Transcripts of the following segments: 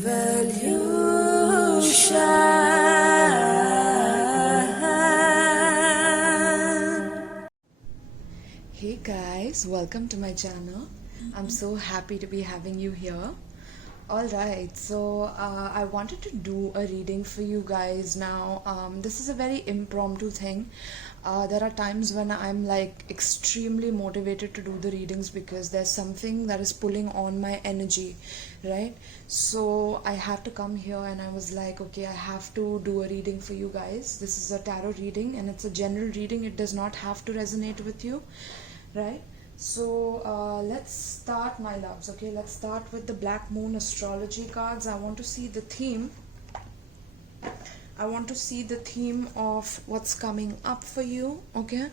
Hey guys, welcome to my channel. I'm so happy to be having you here. Alright, so I wanted to do a reading for you guys now. This is a very impromptu thing. There are times when I'm like extremely motivated to do the readings because there's something that is pulling on my energy, right? So I have to come here and I was like, okay, I have to do a reading for you guys. This is a tarot reading and it's a general reading. It does not have to resonate with you, right? So let's start, my loves. Okay, let's start with the Black Moon astrology cards. I want to see the theme. I want to see the theme of what's coming up for you. Okay,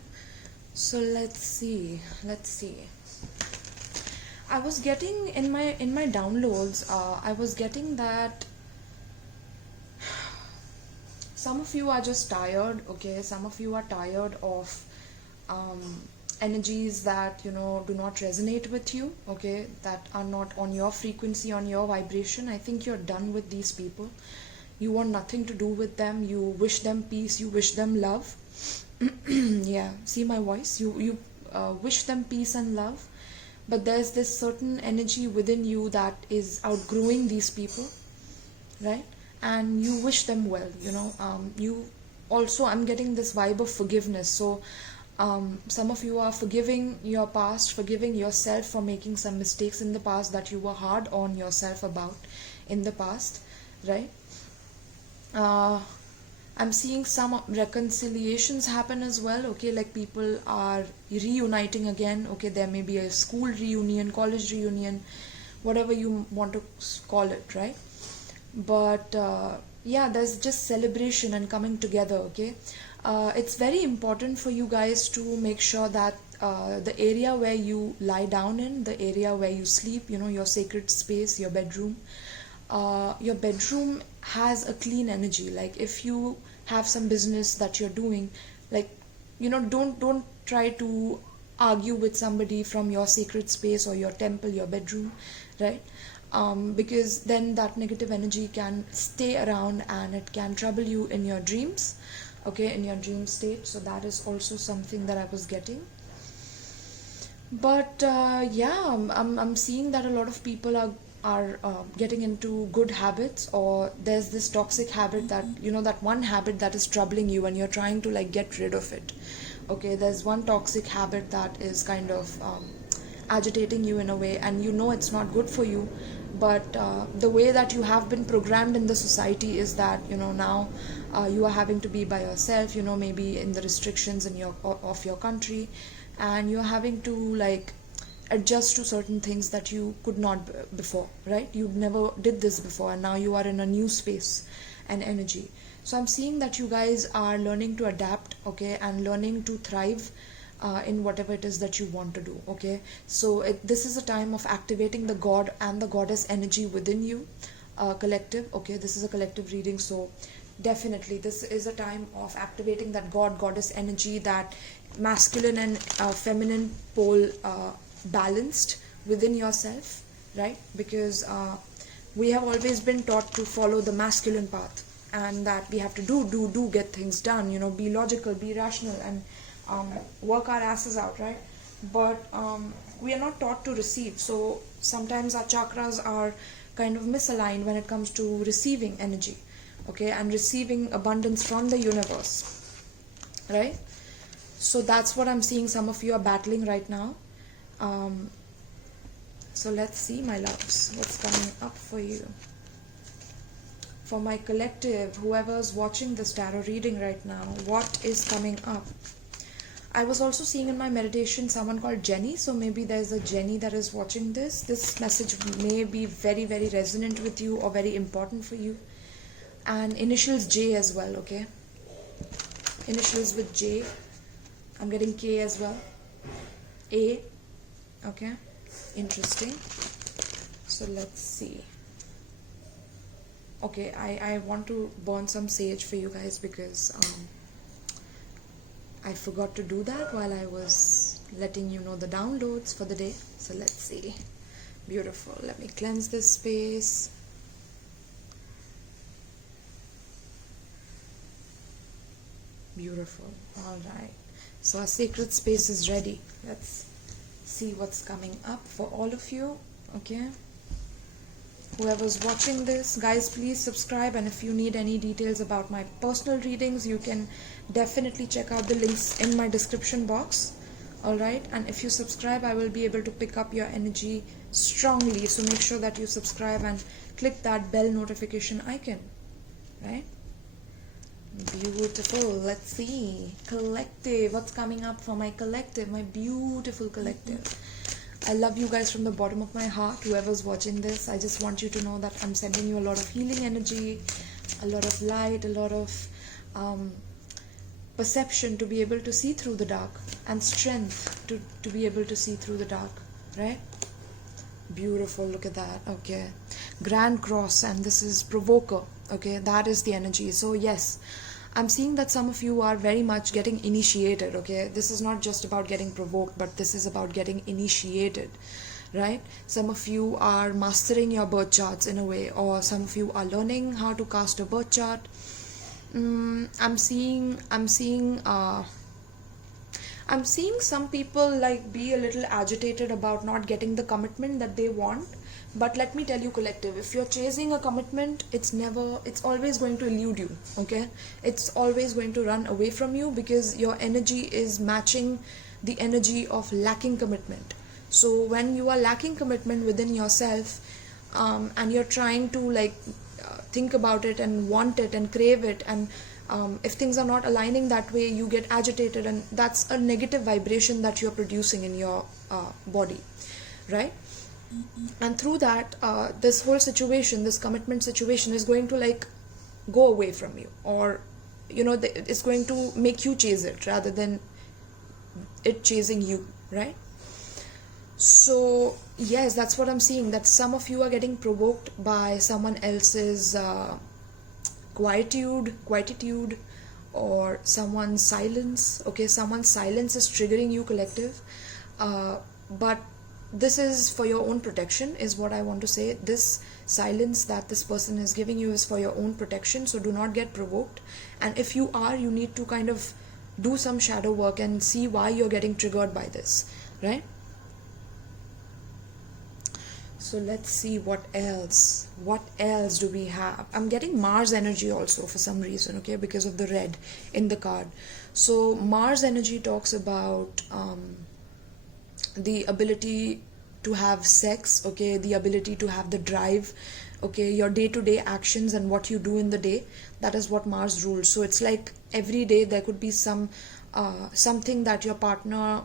so let's see. I was getting in my downloads, I was getting that some of you are just tired. Okay, some of you are tired of energies that do not resonate with you, okay, that are not on your frequency, on your vibration. I think you're done with these people. You want nothing to do with them. You wish them peace, you wish them love. Yeah, see my voice? You wish them peace and love, but there's this certain energy within you that is outgrowing these people, right? And you wish them well, you also, I'm getting this vibe of forgiveness. So some of you are forgiving your past, forgiving yourself for making some mistakes in the past that you were hard on yourself about in the past, right? I'm seeing some reconciliations happen as well, okay, like people are reuniting again, okay, there may be a school reunion, college reunion, whatever you want to call it, right? But yeah, there's just celebration and coming together, okay? It's very important for you guys to make sure that the area where you lie down in, the area where you sleep, your sacred space, your bedroom has a clean energy. Like if you have some business that you're doing, like don't try to argue with somebody from your sacred space or your temple, your bedroom, right? Because then that negative energy can stay around and it can trouble you in your dreams, okay, in your dream state. So that is also something that I was getting. But yeah, I'm seeing that a lot of people are getting into good habits, or there's this toxic habit that that one habit that is troubling you and you're trying to like get rid of it. Okay, there's one toxic habit that is kind of agitating you in a way, and it's not good for you, but the way that you have been programmed in the society is that now you are having to be by yourself, maybe in the restrictions in of your country, and you're having to like adjust to certain things that you could not before, right? You never did this before, and now you are in a new space and energy. So I'm seeing that you guys are learning to adapt, okay, and learning to thrive in whatever it is that you want to do, okay? So this is a time of activating the god and the goddess energy within you, collective, okay? This is a collective reading, so definitely this is a time of activating that goddess energy, that masculine and feminine pole balanced within yourself, right? Because we have always been taught to follow the masculine path, and that we have to do get things done, be logical, be rational, and work our asses out, right? But we are not taught to receive. So sometimes our chakras are kind of misaligned when it comes to receiving energy, okay, and receiving abundance from the universe, right? So that's what I'm seeing some of you are battling right now. So let's see, my loves, what's coming up for you. For my collective, whoever's watching this tarot reading right now, what is coming up? I was also seeing in my meditation someone called Jenny, so maybe there's a Jenny that is watching this. This message may be very, very resonant with you or very important for you. And initials J as well, okay? Initials with J. I'm getting K as well. A, okay? Interesting. So let's see. Okay, I want to burn some sage for you guys because I forgot to do that while I was letting you know the downloads for the day. So let's see. Beautiful. Let me cleanse this space. Beautiful. All right. So our sacred space is ready. Let's see what's coming up for all of you. Okay. Whoever's watching this, guys, please subscribe. And if you need any details about my personal readings, you can definitely check out the links in my description box. All right. And if you subscribe, I will be able to pick up your energy strongly. So make sure that you subscribe and click that bell notification icon. Right. Beautiful. Let's see. Collective. What's coming up for my collective? My beautiful collective. I love you guys from the bottom of my heart. Whoever's watching this, I just want you to know that I'm sending you a lot of healing energy, a lot of light, a lot of perception to be able to see through the dark, and strength to be able to see through the dark. Right? Beautiful. Look at that. Okay. Grand Cross, and this is Provoker. Okay. That is the energy. So yes, I'm seeing that some of you are very much getting initiated, okay? This is not just about getting provoked, but this is about getting initiated, right? Some of you are mastering your birth charts in a way, or some of you are learning how to cast a birth chart. I'm seeing some people like be a little agitated about not getting the commitment that they want. But let me tell you, collective, if you're chasing a commitment, it's always going to elude you, okay? It's always going to run away from you because your energy is matching the energy of lacking commitment. So when you are lacking commitment within yourself, and you're trying to think about it and want it and crave it, and if things are not aligning that way, you get agitated, and that's a negative vibration that you're producing in your body, right? And through that, this whole situation, this commitment situation is going to go away from you, or it's going to make you chase it rather than it chasing you, right? So yes, that's what I'm seeing, that some of you are getting provoked by someone else's quietude, or someone's silence. Okay, someone's silence is triggering you, collective, but this is for your own protection, is what I want to say. This silence that this person is giving you is for your own protection, so do not get provoked. And if you are, you need to kind of do some shadow work and see why you're getting triggered by this, right? So let's see what else do we have. I'm getting Mars energy also for some reason, okay, because of the red in the card. So Mars energy talks about the ability to have sex, okay, the ability to have the drive, okay, your day-to-day actions and what you do in the day. That is what Mars rules. So it's like every day there could be something that your partner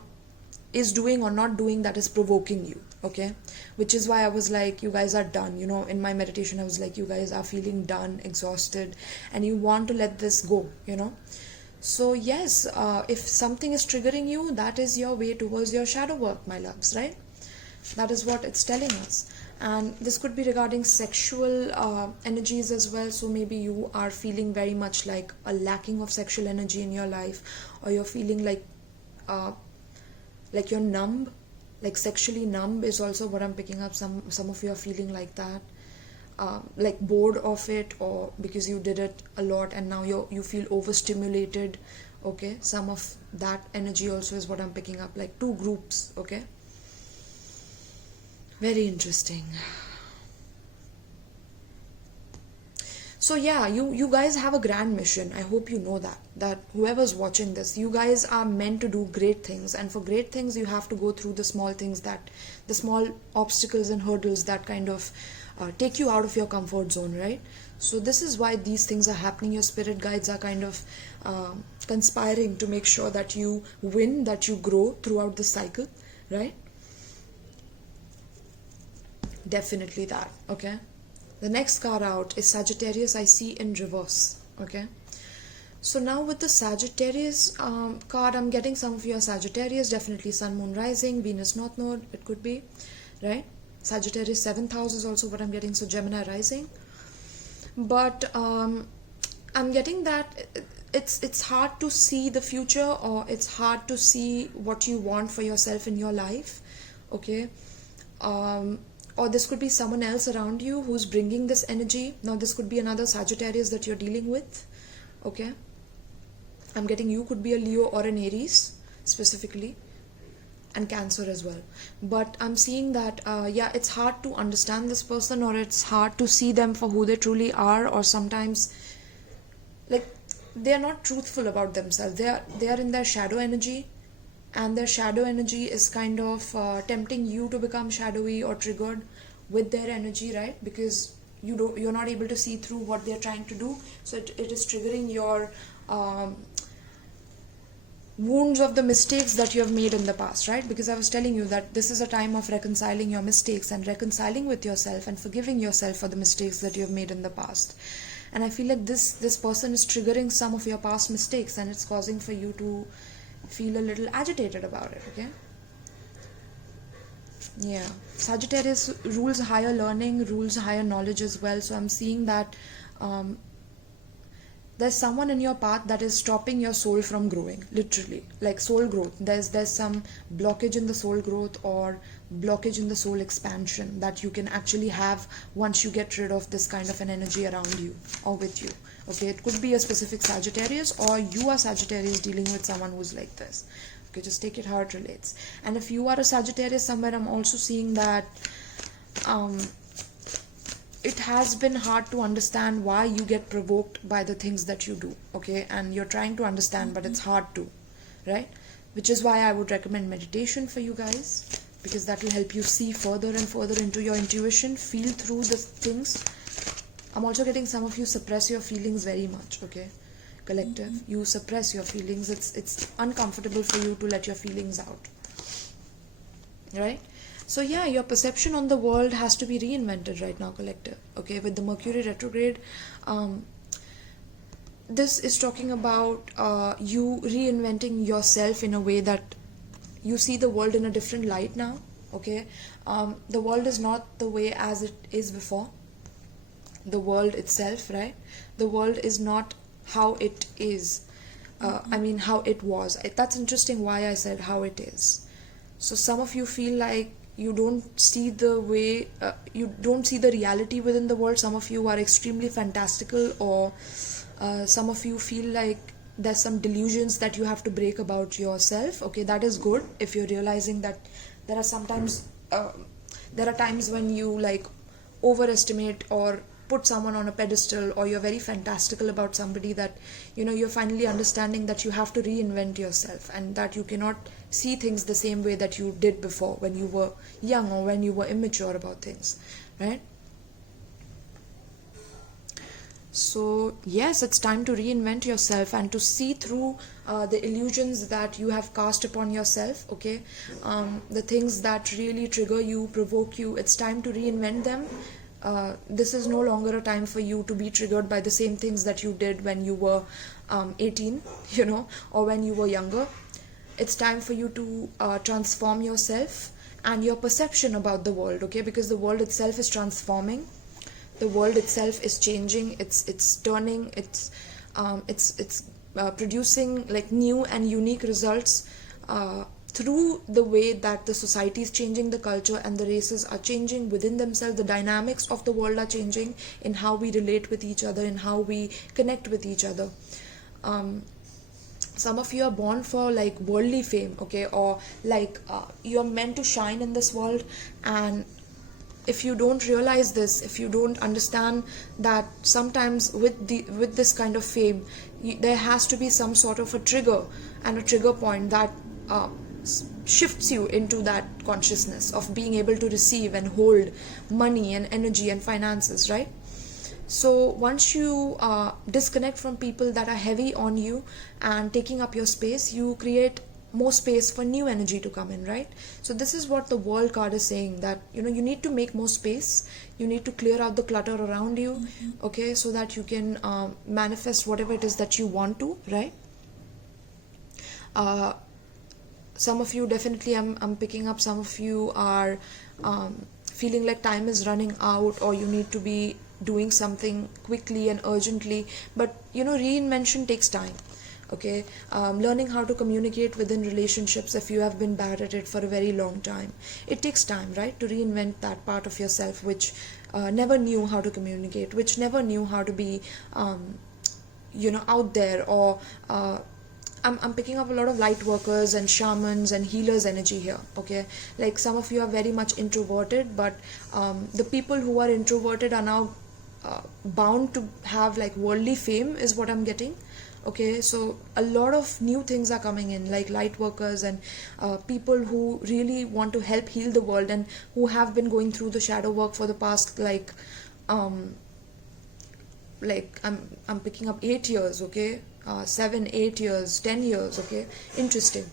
is doing or not doing that is provoking you, okay, which is why I was like, you guys are done, in my meditation I was like, you guys are feeling done, exhausted, and you want to let this go, So yes, if something is triggering you, that is your way towards your shadow work, my loves, right? That is what it's telling us. And this could be regarding sexual energies as well. So maybe you are feeling very much like a lacking of sexual energy in your life, or you're feeling like you're numb, like sexually numb is also what I'm picking up. Some of you are feeling like that. Like bored of it, or because you did it a lot and now you feel overstimulated, okay? Some of that energy also is what I'm picking up, like two groups, okay? Very interesting. So yeah, you guys have a grand mission. I hope you know that whoever's watching this, you guys are meant to do great things, and for great things you have to go through the small things, the small obstacles and hurdles that kind of take you out of your comfort zone, right? So this is why these things are happening. Your spirit guides are kind of conspiring to make sure that you win, that you grow throughout the cycle, right? Definitely that, okay? The next card out is Sagittarius, I see in reverse, okay? So now with the Sagittarius card, I'm getting some of you are Sagittarius, definitely Sun, Moon, Rising, Venus, North Node, it could be, right? Sagittarius 7th house is also what I'm getting, so Gemini rising. But I'm getting that it's hard to see the future, or it's hard to see what you want for yourself in your life, okay? Or this could be someone else around you who's bringing this energy. Now this could be another Sagittarius that you're dealing with, okay? I'm getting you could be a Leo or an Aries specifically, and Cancer as well. But I'm seeing that yeah, it's hard to understand this person, or it's hard to see them for who they truly are, or sometimes like they are not truthful about themselves. They are in their shadow energy, and their shadow energy is kind of tempting you to become shadowy or triggered with their energy, right? Because you're not able to see through what they're trying to do, so it is triggering your wounds of the mistakes that you have made in the past, right? Because I was telling you that this is a time of reconciling your mistakes and reconciling with yourself and forgiving yourself for the mistakes that you have made in the past. And I feel like this person is triggering some of your past mistakes, and it's causing for you to feel a little agitated about it, okay? Yeah, Sagittarius rules higher learning, rules higher knowledge as well. So I'm seeing that there's someone in your path that is stopping your soul from growing, literally, like soul growth. There's some blockage in the soul growth, or blockage in the soul expansion that you can actually have once you get rid of this kind of an energy around you or with you. Okay, it could be a specific Sagittarius, or you are Sagittarius dealing with someone who's like this. Okay, just take it how it relates. And if you are a Sagittarius somewhere, I'm also seeing that it has been hard to understand why you get provoked by the things that you do, okay? And you're trying to understand, but it's hard to, right? Which is why I would recommend meditation for you guys, because that will help you see further and further into your intuition, feel through the things. I'm also getting some of you suppress your feelings very much, okay? Collective, you suppress your feelings. It's uncomfortable for you to let your feelings out, right? So yeah, your perception on the world has to be reinvented right now, collective. Okay, with the Mercury retrograde, this is talking about you reinventing yourself in a way that you see the world in a different light now. Okay, the world is not the way as it is before. The world itself, right? The world is not how it is. I mean, how it was. That's interesting why I said how it is. So some of you feel like you don't see the way, you don't see the reality within the world. Some of you are extremely fantastical, or some of you feel like there's some delusions that you have to break about yourself. Okay, that is good if you're realizing that there are sometimes there are times when you like overestimate or put someone on a pedestal, or you're very fantastical about somebody, that you're finally understanding that you have to reinvent yourself, and that you cannot see things the same way that you did before when you were young or when you were immature about things, right? So yes, it's time to reinvent yourself and to see through the illusions that you have cast upon yourself, okay? The things that really trigger you, provoke you, it's time to reinvent them. This is no longer a time for you to be triggered by the same things that you did when you were 18, or when you were younger. It's time for you to transform yourself and your perception about the world, okay? Because the world itself is transforming. The world itself is changing. It's turning. It's producing like new and unique results through the way that the society is changing, the culture and the races are changing within themselves. The dynamics of the world are changing in how we relate with each other, in how we connect with each other. Some of you are born for like worldly fame, okay, or like you're meant to shine in this world. And if you don't realize this, if you don't understand that sometimes with this kind of fame, there has to be some sort of a trigger and a trigger point that shifts you into that consciousness of being able to receive and hold money and energy and finances, right? So once you disconnect from people that are heavy on you and taking up your space, you create more space for new energy to come in, right? So this is what the World card is saying, that you need to make more space. You need to clear out the clutter around you, okay, so that you can manifest whatever it is that you want to, right? Some of you definitely, I'm picking up, some of you are feeling like time is running out, or you need to be doing something quickly and urgently. But reinvention takes time, okay? Learning how to communicate within relationships, if you have been bad at it for a very long time, it takes time, right, to reinvent that part of yourself which never knew how to communicate, which never knew how to be out there, or I'm picking up a lot of light workers and shamans and healers energy here, okay? Like some of you are very much introverted, but the people who are introverted are now bound to have like worldly fame is what I'm getting, okay? So a lot of new things are coming in, like light workers and people who really want to help heal the world and who have been going through the shadow work for the past I'm picking up 8 years, okay? 7, 8 years, 10 years, okay? Interesting.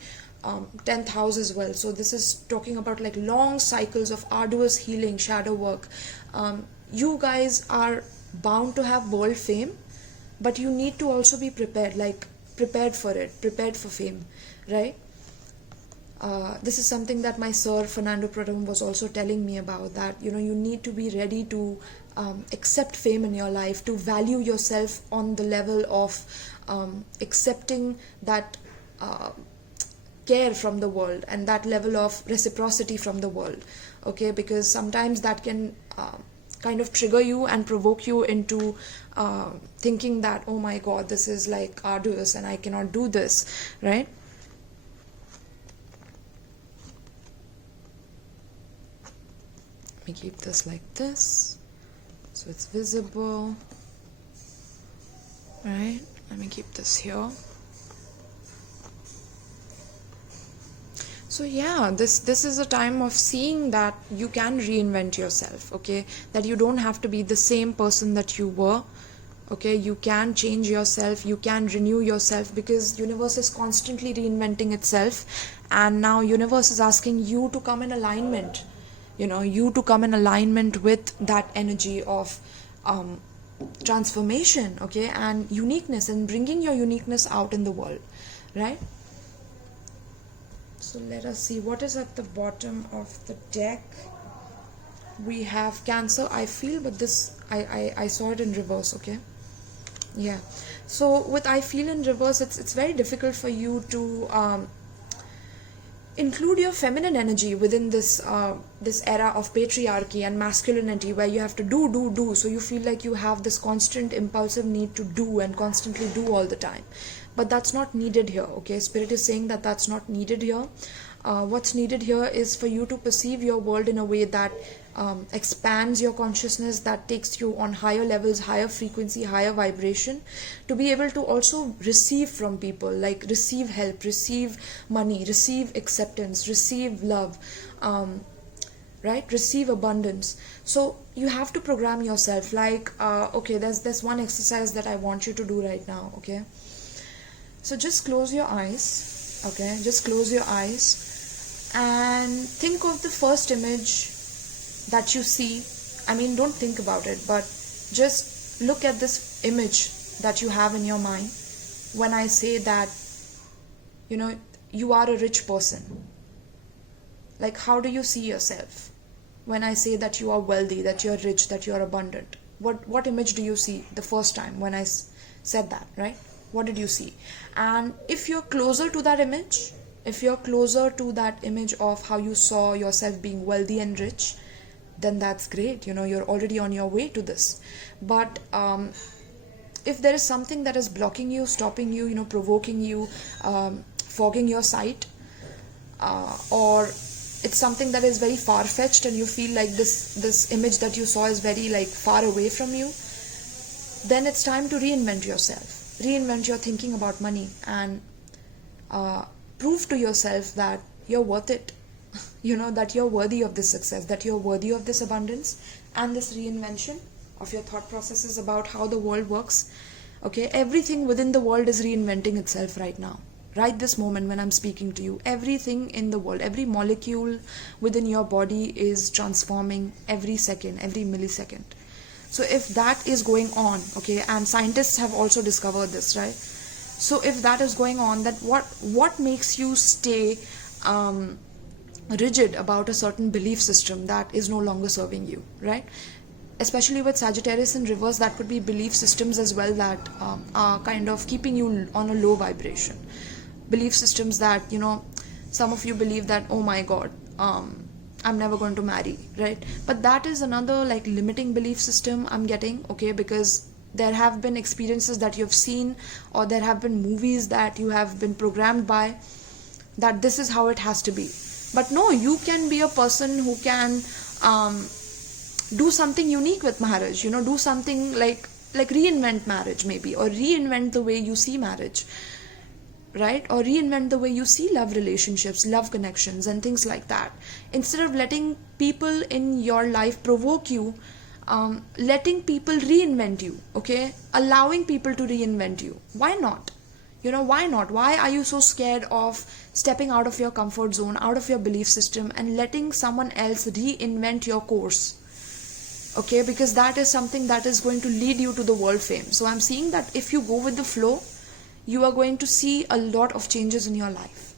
10th house as well. So this is talking about like long cycles of arduous healing, shadow work. You guys are bound to have world fame, but you need to also be prepared, like prepared for it, prepared for fame, right? This is something that my sir Fernando Pradum was also telling me about, that you need to be ready to accept fame in your life, to value yourself on the level of accepting that care from the world and that level of reciprocity from the world, okay? Because sometimes that can kind of trigger you and provoke you into thinking that, oh my god, this is like arduous and I cannot do this, right? Let me keep this like this so it's visible, right? Let me keep this here. So yeah, this is a time of seeing that you can reinvent yourself, okay? That you don't have to be the same person that you were, okay? You can change yourself, you can renew yourself, because universe is constantly reinventing itself, and now universe is asking you to come in alignment, with that energy of transformation, okay, and uniqueness, and bringing your uniqueness out in the world, right? So let us see what is at the bottom of the deck. We have Cancer, I feel, but this I saw it in reverse, okay? Yeah. So with I feel in reverse, it's very difficult for you to include your feminine energy within this era of patriarchy and masculinity, where you have to do. So you feel like you have this constant impulsive need to do and constantly do all the time. But that's not needed here, okay? Spirit is saying that that's not needed here. What's needed here is for you to perceive your world in a way that expands your consciousness, that takes you on higher levels, higher frequency, higher vibration, to be able to also receive from people, like receive help, receive money, receive acceptance, receive love, right? Receive abundance. So you have to program yourself, like okay, there's one exercise that I want you to do right now, okay? So just close your eyes, okay? Just close your eyes and think of the first image that you see. I mean, don't think about it, but just look at this image that you have in your mind when I say that, you are a rich person. Like, how do you see yourself when I say that you are wealthy, that you're rich, that you're abundant? What image do you see the first time when I said that, right? What did you see? And if you're closer to that image, of how you saw yourself being wealthy and rich, then that's great. You're already on your way to this. But if there is something that is blocking you, stopping you, provoking you, fogging your sight, or it's something that is very far-fetched and you feel like this image that you saw is very far away from you, then it's time to reinvent yourself. Reinvent your thinking about money and prove to yourself that you're worth it. That you're worthy of this success, that you're worthy of this abundance and this reinvention of your thought processes about how the world works. Okay, everything within the world is reinventing itself right now. Right this moment when I'm speaking to you, everything in the world, every molecule within your body is transforming every second, every millisecond. So if that is going on, okay, and scientists have also discovered this, right? So if that is going on, that what makes you stay rigid about a certain belief system that is no longer serving you, right? Especially with Sagittarius in reverse, that could be belief systems as well that are kind of keeping you on a low vibration. Belief systems that, some of you believe that, oh my god, I'm never going to marry, right? But that is another limiting belief system I'm getting, okay? Because there have been experiences that you have seen, or there have been movies that you have been programmed by, that this is how it has to be. But no, you can be a person who can do something unique with marriage, do something like reinvent marriage maybe, or reinvent the way you see marriage, right? Or reinvent the way you see love relationships, love connections, and things like that. Instead of letting people in your life provoke you, letting people reinvent you, okay? Allowing people to reinvent you. Why not? Why not? Why are you so scared of stepping out of your comfort zone, out of your belief system, and letting someone else reinvent your course? Okay, because that is something that is going to lead you to the world fame. So I'm seeing that if you go with the flow, you are going to see a lot of changes in your life.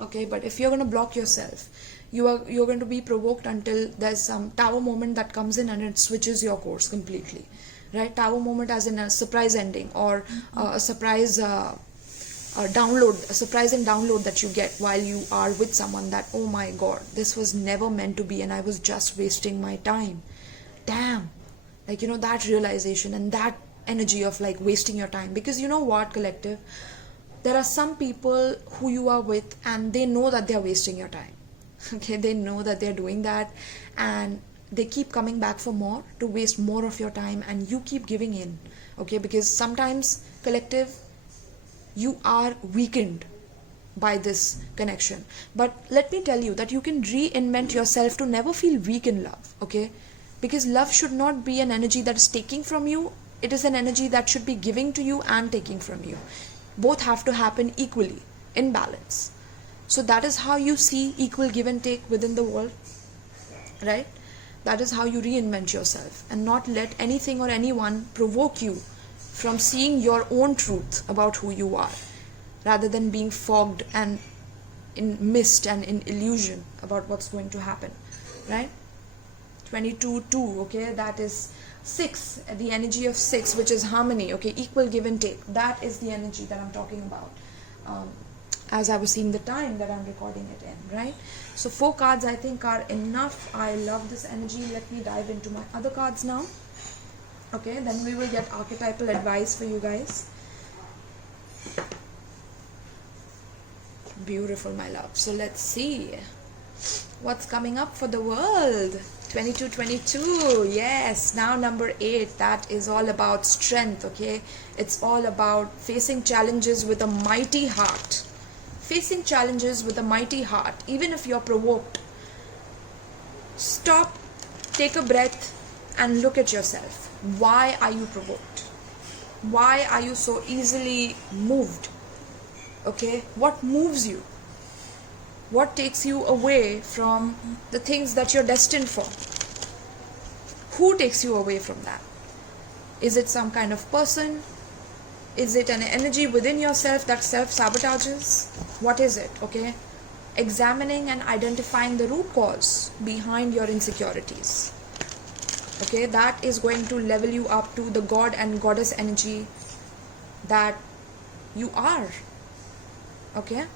Okay, but if you're going to block yourself, you're going to be provoked until there's some tower moment that comes in and it switches your course completely, right? Tower moment as in a surprise ending, or a surprise download, a surprising download that you get while you are with someone, that, oh my god, this was never meant to be and I was just wasting my time. Damn. That realization and that energy of wasting your time. Because you know what, collective, there are some people who you are with and they know that they are wasting your time. Okay, they know that they're doing that, and they keep coming back for more, to waste more of your time, and you keep giving in. Okay, because sometimes, collective, you are weakened by this connection. But let me tell you that you can reinvent yourself to never feel weak in love. Okay, because love should not be an energy that is taking from you. It is an energy that should be giving to you and taking from you. Both have to happen equally, in balance. So that is how you see equal give and take within the world, right? That is how you reinvent yourself, and not let anything or anyone provoke you from seeing your own truth about who you are, rather than being fogged and in mist and in illusion about what's going to happen, right? 22-2, okay, that is 6, the energy of 6, which is harmony, okay, equal give and take. That is the energy that I'm talking about. As I was seeing the time that I'm recording it in, right? So 4 cards I think are enough. I love this energy. Let me dive into my other cards now. Okay, then we will get archetypal advice for you guys. Beautiful, my love. So let's see what's coming up for the world. 2222, yes. Now number 8, that is all about strength, okay? It's all about facing challenges with a mighty heart. Facing challenges with a mighty heart, even if you're provoked. Stop, take a breath, and look at yourself. Why are you provoked? Why are you so easily moved? Okay, what moves you? What takes you away from the things that you're destined for? Who takes you away from that? Is it some kind of person? Is it an energy within yourself that self-sabotages? What is it? Okay, examining and identifying the root cause behind your insecurities. Okay, that is going to level you up to the god and goddess energy that you are. Okay,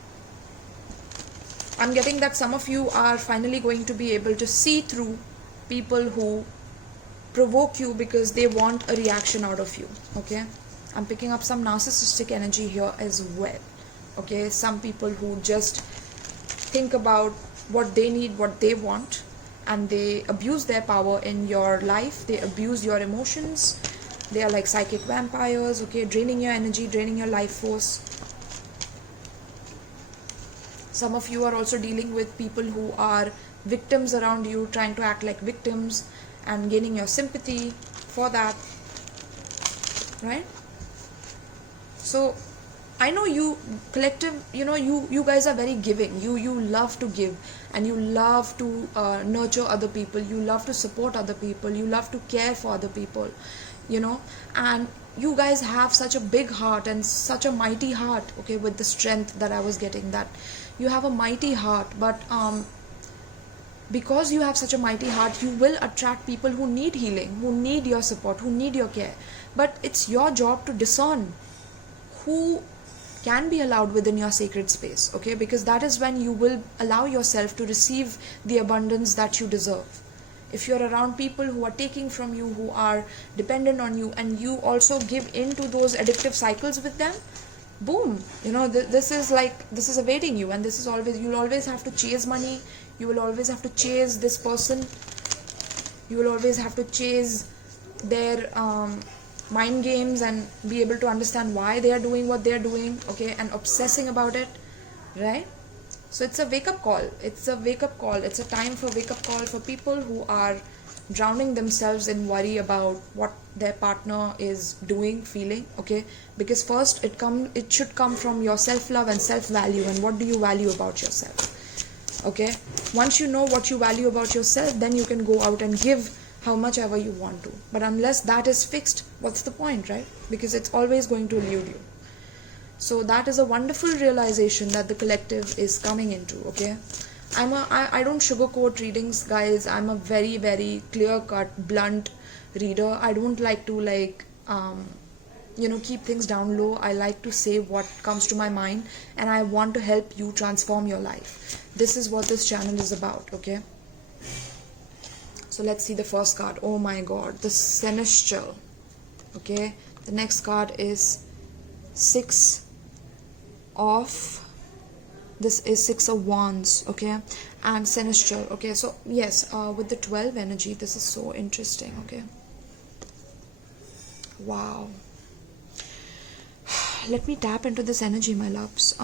I'm getting that some of you are finally going to be able to see through people who provoke you because they want a reaction out of you. Okay, I'm picking up some narcissistic energy here as well. Okay, some people who just think about what they need, what they want, and they abuse their power in your life. They abuse your emotions. They are like psychic vampires, okay, draining your energy, draining your life force. Some of you are also dealing with people who are victims around you, trying to act like victims and gaining your sympathy for that, right? So I know you collective, you guys are very giving. You love to give, and you love to nurture other people. You love to support other people. You love to care for other people, and you guys have such a big heart and such a mighty heart, okay, with the strength that I was getting, that you have a mighty heart. But because you have such a mighty heart, you will attract people who need healing, who need your support, who need your care. But it's your job to discern who can be allowed within your sacred space, okay? Because that is when you will allow yourself to receive the abundance that you deserve. if you're around people who are taking from you, who are dependent on you, and you also give into those addictive cycles with them, boom, this is awaiting you. And this is always, you'll always have to chase money, you will always have to chase this person, you will always have to chase their mind games and be able to understand why they are doing what they are doing, okay, and obsessing about it, right? So it's a wake-up call. It's a time for wake-up call for people who are drowning themselves in worry about what their partner is doing, feeling, okay? Because first it should come from your self-love and self-value, and what do you value about yourself, okay? Once you know what you value about yourself, then you can go out and give how much ever you want to. But unless that is fixed, what's the point, right? Because it's always going to elude you. So that is a wonderful realization that the collective is coming into, okay? I don't sugarcoat readings, guys. I'm a very, very clear-cut, blunt reader. I don't like to keep things down low. I like to say what comes to my mind, and I want to help you transform your life. This is what this channel is about, okay? So let's see the first card. Oh my god, the Celestial, okay? The next card is Six of Wands, okay, and Celestial, okay. So yes, with the 12 energy, this is so interesting, okay. Wow. Let me tap into this energy, my loves.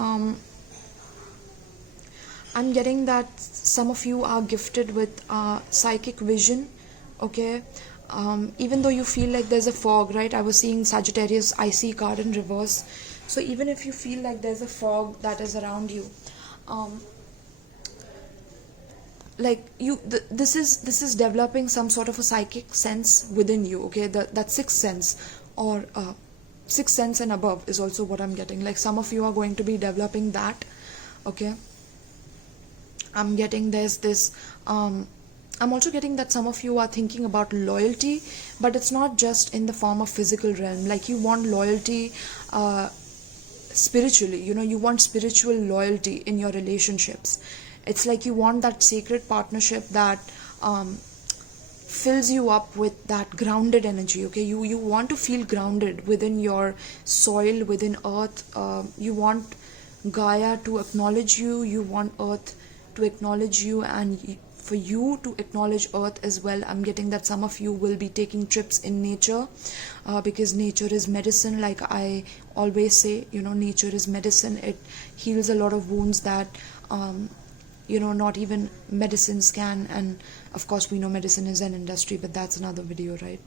I'm getting that some of you are gifted with psychic vision, okay. Even though you feel like there's a fog, right? I was seeing Sagittarius icy card in reverse. So even if you feel like there's a fog that is around you, this is developing some sort of a psychic sense within you, okay? That sixth sense, or sixth sense and above is also what I'm getting. Like some of you are going to be developing that, okay? I'm getting there's this I'm also getting that some of you are thinking about loyalty, but it's not just in the form of physical realm. Like you want loyalty spiritually, you want spiritual loyalty in your relationships. It's like you want that sacred partnership that fills you up with that grounded energy, okay? You want to feel grounded within your soil, within earth. You want Gaia to acknowledge you, you want earth to acknowledge you, and for you to acknowledge earth as well. I'm getting that some of you will be taking trips in nature, because nature is medicine. Like I always say, nature is medicine. It heals a lot of wounds that not even medicines can. And of course we know medicine is an industry, but that's another video, right?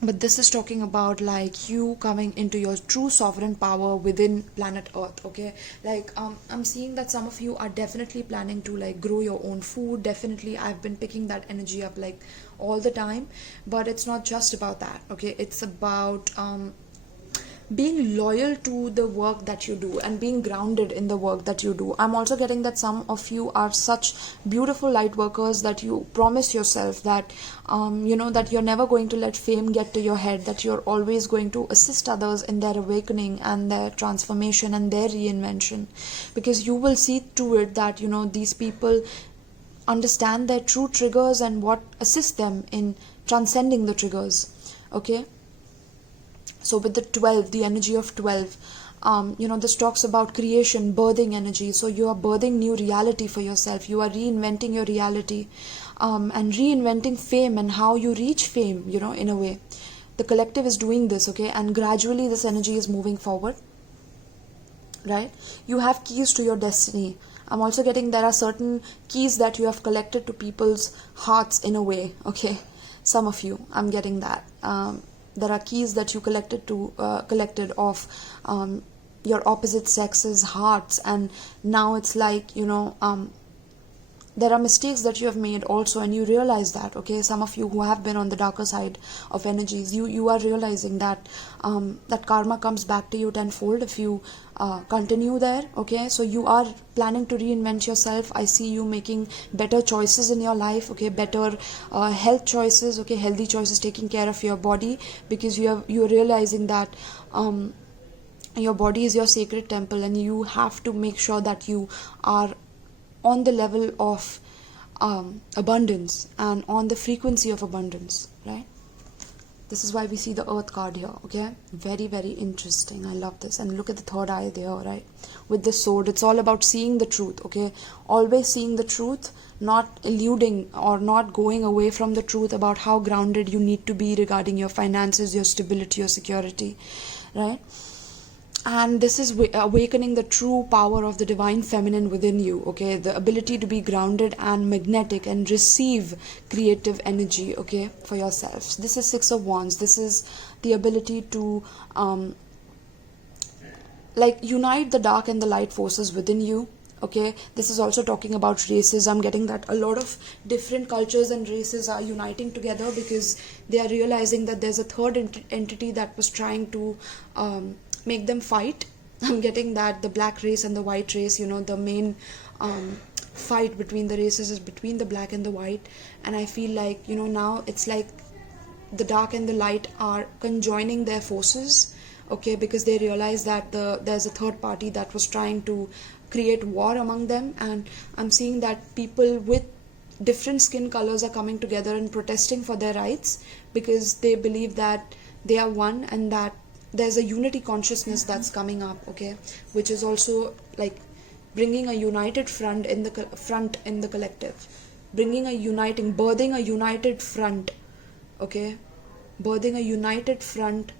But this is talking about like you coming into your true sovereign power within planet Earth, okay? Like I'm seeing that some of you are definitely planning to like grow your own food. Definitely I've been picking that energy up like all the time. But it's not just about that, okay? It's about being loyal to the work that you do and being grounded in the work that you do. I'm also getting that some of you are such beautiful light workers that you promise yourself that that you're never going to let fame get to your head, that you're always going to assist others in their awakening and their transformation and their reinvention, because you will see to it that these people understand their true triggers and what assists them in transcending the triggers, okay? So with the 12, the energy of 12, this talks about creation, birthing energy. So you are birthing new reality for yourself. You are reinventing your reality, and reinventing fame and how you reach fame, in a way. The collective is doing this, okay? And gradually this energy is moving forward, right? You have keys to your destiny. I'm also getting there are certain keys that you have collected to people's hearts in a way, okay? Some of you, I'm getting that. There are keys that you collected of your opposite sex's hearts, and now it's like there are mistakes that you have made also, and you realize that, okay? Some of you who have been on the darker side of energies, you are realizing that that karma comes back to you tenfold if you continue there, okay? So you are planning to reinvent yourself. I see you making better choices in your life, okay? Better health choices, okay? Healthy choices, taking care of your body, because you're realizing that your body is your sacred temple, and you have to make sure that you are on the level of abundance and on the frequency of abundance, right? This is why we see the earth card here, okay? Very, very interesting. I love this. And look at the third eye there, right? With the sword, it's all about seeing the truth, okay? Always seeing the truth, not eluding or not going away from the truth about how grounded you need to be regarding your finances, your stability, your security, right? And this is awakening the true power of the divine feminine within you, okay? The ability to be grounded and magnetic and receive creative energy, okay, for yourselves. This is Six of Wands. This is the ability to unite the dark and the light forces within you, okay? This is also talking about races. I'm getting that a lot of different cultures and races are uniting together because they are realizing that there's a third entity that was trying to make them fight. I'm getting that the black race and the white race, the main fight between the races is between the black and the white. And I feel like, now it's like the dark and the light are conjoining their forces, okay, because they realize that there's a third party that was trying to create war among them. And I'm seeing that people with different skin colors are coming together and protesting for their rights because they believe that they are one and that there's a unity consciousness that's coming up, okay, which is also like bringing a united front in the collective, birthing a united front, okay, birthing a united front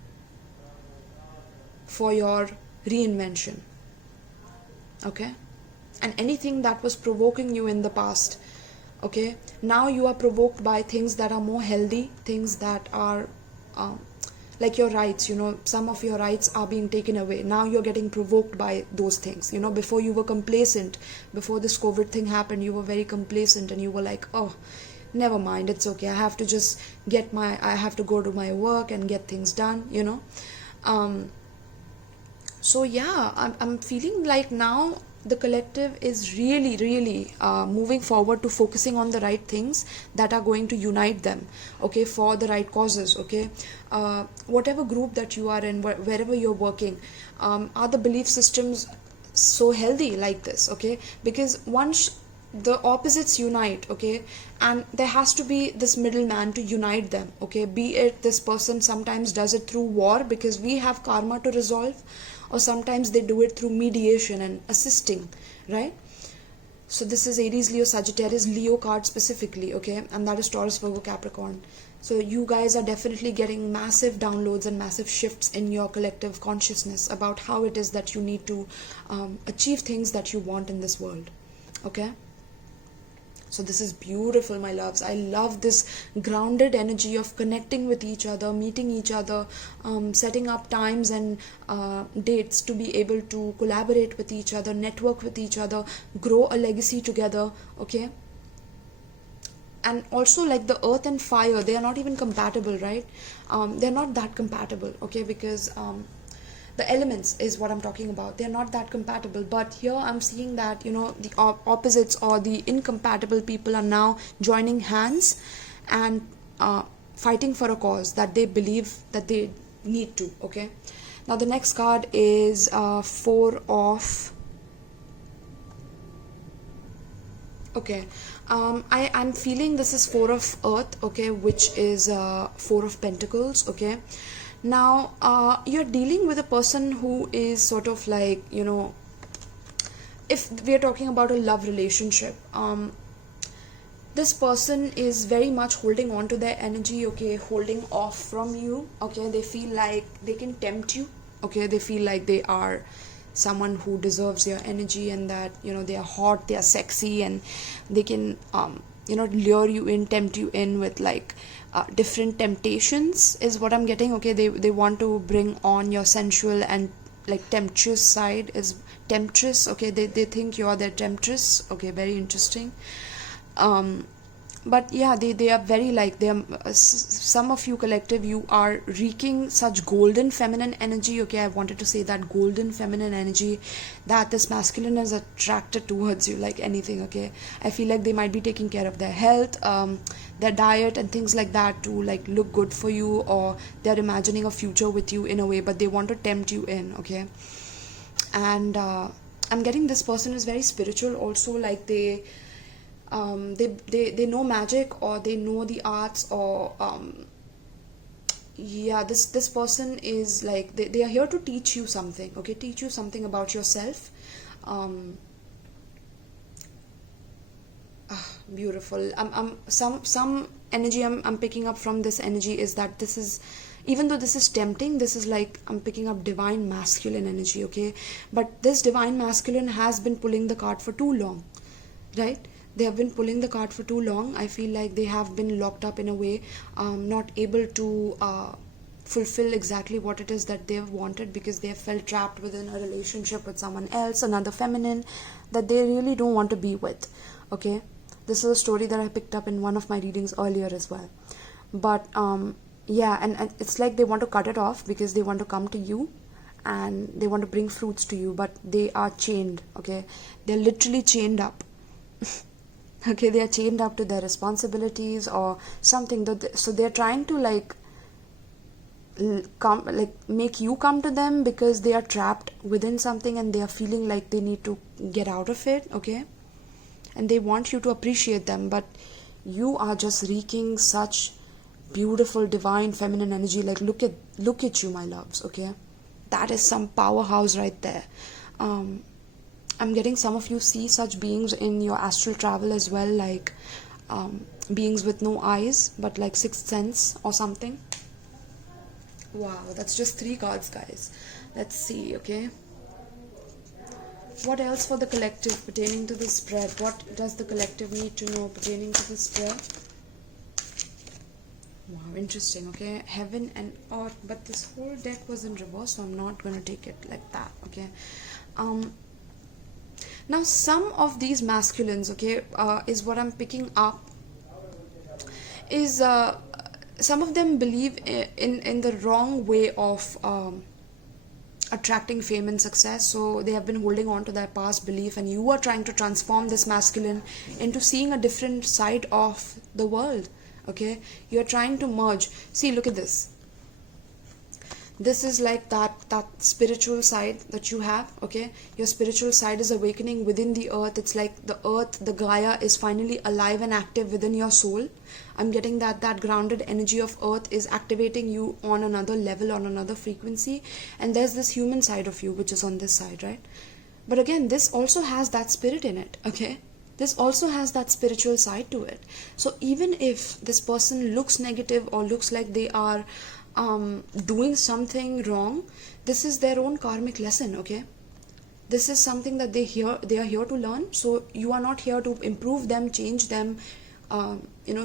for your reinvention, okay. And anything that was provoking you in the past, okay, now you are provoked by things that are more healthy, things that are like your rights, some of your rights are being taken away. Now you're getting provoked by those things. Before you were complacent. Before this COVID thing happened, you were very complacent and you were like, oh, never mind, it's okay. I have to go to my work and get things done, So yeah, I'm feeling like now the collective is really, really moving forward to focusing on the right things that are going to unite them, okay, for the right causes, okay. Whatever group that you are in, wherever you're working, are the belief systems so healthy like this, okay? Because once the opposites unite, okay, and there has to be this middleman to unite them, okay, be it this person sometimes does it through war because we have karma to resolve, or sometimes they do it through mediation and assisting, right? So this is Aries, Leo, Sagittarius, Leo card specifically, okay, and that is Taurus, Virgo, Capricorn. So you guys are definitely getting massive downloads and massive shifts in your collective consciousness about how it is that you need to achieve things that you want in this world, okay. So this is beautiful, my loves. I love this grounded energy of connecting with each other, meeting each other, setting up times and dates to be able to collaborate with each other, network with each other, grow a legacy together, okay? And also like the earth and fire, they are not even compatible, right? They're not that compatible, okay? Because the elements is what I'm talking about. They're not that compatible, but here I'm seeing that the opposites or the incompatible people are now joining hands and fighting for a cause that they believe that they need to, okay. Now the next card is Four of okay. I'm feeling this is Four of Earth, okay, which is Four of Pentacles, okay. Now you're dealing with a person who is sort of like, if we are talking about a love relationship, this person is very much holding on to their energy, okay, holding off from you, okay. They feel like they can tempt you, okay. They feel like they are someone who deserves your energy and that they are hot, they are sexy, and they can lure you in, tempt you in with like different temptations is what I'm getting, okay. They want to bring on your sensual and like temptress side, is temptress, okay. They think you're their temptress, okay. Very interesting. But yeah, they are very like, they are some of you collective, you are reeking such golden feminine energy, okay. I wanted to say that golden feminine energy, that this masculine is attracted towards you like anything, okay. I feel like they might be taking care of their health, their diet and things like that to like look good for you, or they're imagining a future with you in a way, but they want to tempt you in, okay. And I'm getting this person is very spiritual also, like they They know magic, or they know the arts, or yeah, this person is like, they are here to teach you something, okay, teach you something about yourself. Beautiful. Some energy I'm picking up from this energy is that this is, even though this is tempting, this is like, I'm picking up divine masculine energy, okay? But this divine masculine has been pulling the card for too long, right? They have been pulling the card for too long. I feel like they have been locked up in a way, not able to fulfill exactly what it is that they've wanted, because they have felt trapped within a relationship with someone else, another feminine, that they really don't want to be with, okay? This is a story that I picked up in one of my readings earlier as well. But yeah, and it's like they want to cut it off because they want to come to you and they want to bring fruits to you, but they are chained, okay? They're literally chained up. Okay, they are chained up to their responsibilities or something. So they're trying to like make you come to them because they are trapped within something and they are feeling like they need to get out of it, okay? And they want you to appreciate them, but you are just reeking such beautiful divine feminine energy. Like, look at you, my loves, okay? That is some powerhouse right there. I'm getting some of you see such beings in your astral travel as well, like beings with no eyes but like sixth sense or something. Wow, that's just 3 cards, guys. Let's see, okay? What else for the collective pertaining to the spread? What does the collective need to know pertaining to the spread? Wow, interesting, okay? Heaven and earth, but this whole deck was in reverse, so I'm not going to take it like that, okay? Now, some of these masculines, okay, is what I'm picking up, is some of them believe in the wrong way of attracting fame and success. So they have been holding on to their past belief, and you are trying to transform this masculine into seeing a different side of the world, okay? You're trying to merge. See, look at this. This is like that spiritual side that you have, okay? Your spiritual side is awakening within the earth. It's like the earth, the Gaia, is finally alive and active within your soul. I'm getting that grounded energy of earth is activating you on another level, on another frequency. And there's this human side of you, which is on this side, right? But again, this also has that spirit in it, okay? This also has that spiritual side to it. So even if this person looks negative or looks like they are doing something wrong, this is their own karmic lesson, okay? This is something that they are here to learn. So you are not here to improve them, change them,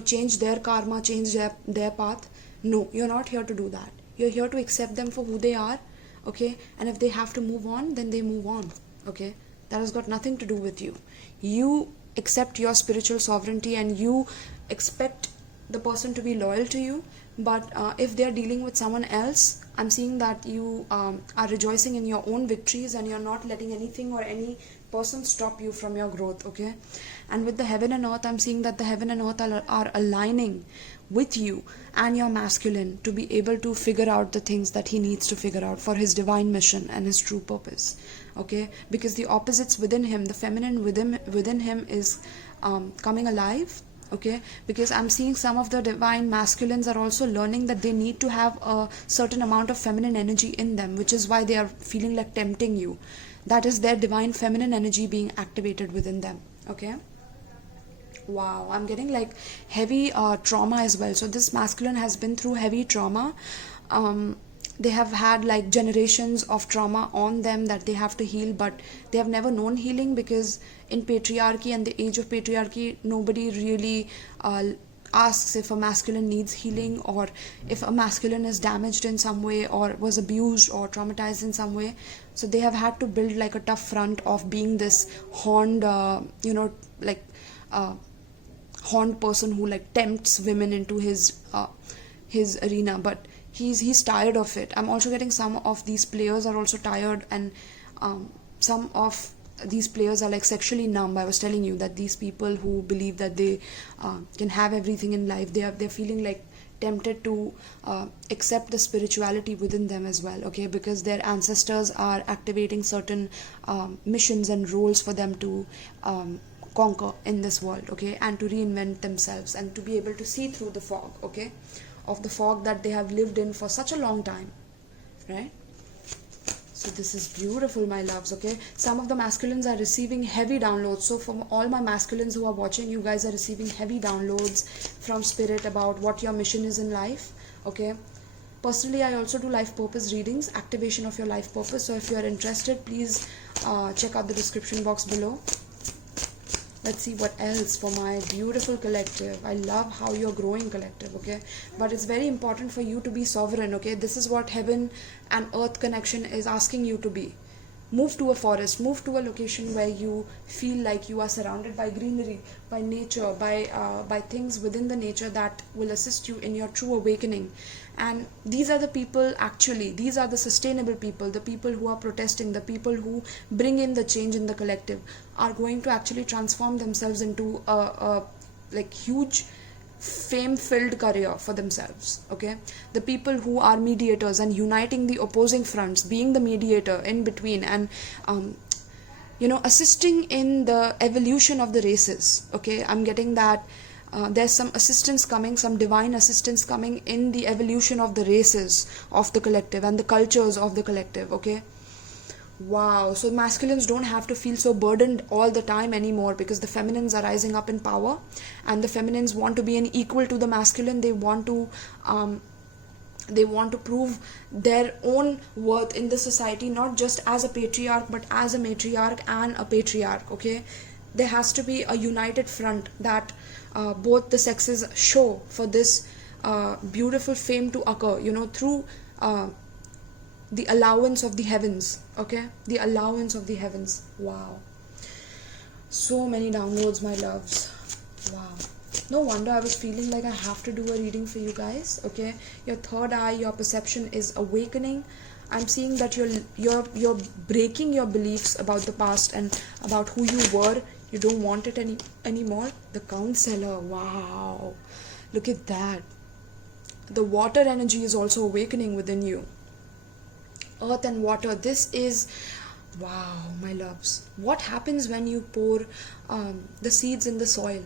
change their karma, change their path. No, you're not here to do that. You're here to accept them for who they are, okay? And if they have to move on, then they move on, okay? That has got nothing to do with you. You accept your spiritual sovereignty and you expect the person to be loyal to you. But if they are dealing with someone else, I'm seeing that you are rejoicing in your own victories and you're not letting anything or any person stop you from your growth, okay? And with the heaven and earth, I'm seeing that the heaven and earth are aligning with you and your masculine to be able to figure out the things that he needs to figure out for his divine mission and his true purpose, okay? Because the opposites within him, the feminine within him is coming alive, okay? Because I'm seeing some of the divine masculines are also learning that they need to have a certain amount of feminine energy in them, which is why they are feeling like tempting you. That is their divine feminine energy being activated within them, okay? Wow, I'm getting like heavy trauma as well. So this masculine has been through heavy trauma. They have had like generations of trauma on them that they have to heal, but they have never known healing because in patriarchy and the age of patriarchy, nobody really asks if a masculine needs healing or if a masculine is damaged in some way or was abused or traumatized in some way. So they have had to build like a tough front of being this horned, horned person who like tempts women into his arena, but he's tired of it. I'm also getting some of these players are also tired, and some of these players are like sexually numb. I was telling you that these people who believe that they can have everything in life, they're feeling like tempted to accept the spirituality within them as well, okay? Because their ancestors are activating certain missions and roles for them to conquer in this world, okay, and to reinvent themselves and to be able to see through the fog, okay, of the fog that they have lived in for such a long time, right? So this is beautiful, my loves, okay? Some of the masculines are receiving heavy downloads. So from all my masculines who are watching, you guys are receiving heavy downloads from spirit about what your mission is in life, okay? Personally, I also do life purpose readings, activation of your life purpose. So if you are interested, please check out the description box below. Let's see what else for my beautiful collective. I love how you're growing, collective, okay? But it's very important for you to be sovereign, okay? This is what heaven and earth connection is asking you to be. Move to a forest, move to a location where you feel like you are surrounded by greenery, by nature, by things within the nature that will assist you in your true awakening. And these are the people, actually, these are the sustainable people, the people who are protesting, the people who bring in the change in the collective, are going to actually transform themselves into a like huge fame-filled career for themselves, okay? The people who are mediators and uniting the opposing fronts, being the mediator in between, and assisting in the evolution of the races, okay? I'm getting that there's some assistance coming, some divine assistance coming in the evolution of the races of the collective and the cultures of the collective, okay? Wow, so masculines don't have to feel so burdened all the time anymore, because the feminines are rising up in power, and the feminines want to be an equal to the masculine. They want to prove their own worth in the society, not just as a patriarch but as a matriarch and a patriarch, okay? There has to be a united front that both the sexes show for this beautiful fame to occur, through the allowance of the heavens, okay? The allowance of the heavens. Wow. So many downloads, my loves. Wow. No wonder I was feeling like I have to do a reading for you guys, okay? Your third eye, your perception is awakening. I'm seeing that you're breaking your beliefs about the past and about who you were. You don't want it anymore. The counselor. Wow. Look at that. The water energy is also awakening within you. Earth and water, this is, wow, my loves. What happens when you pour the seeds in the soil?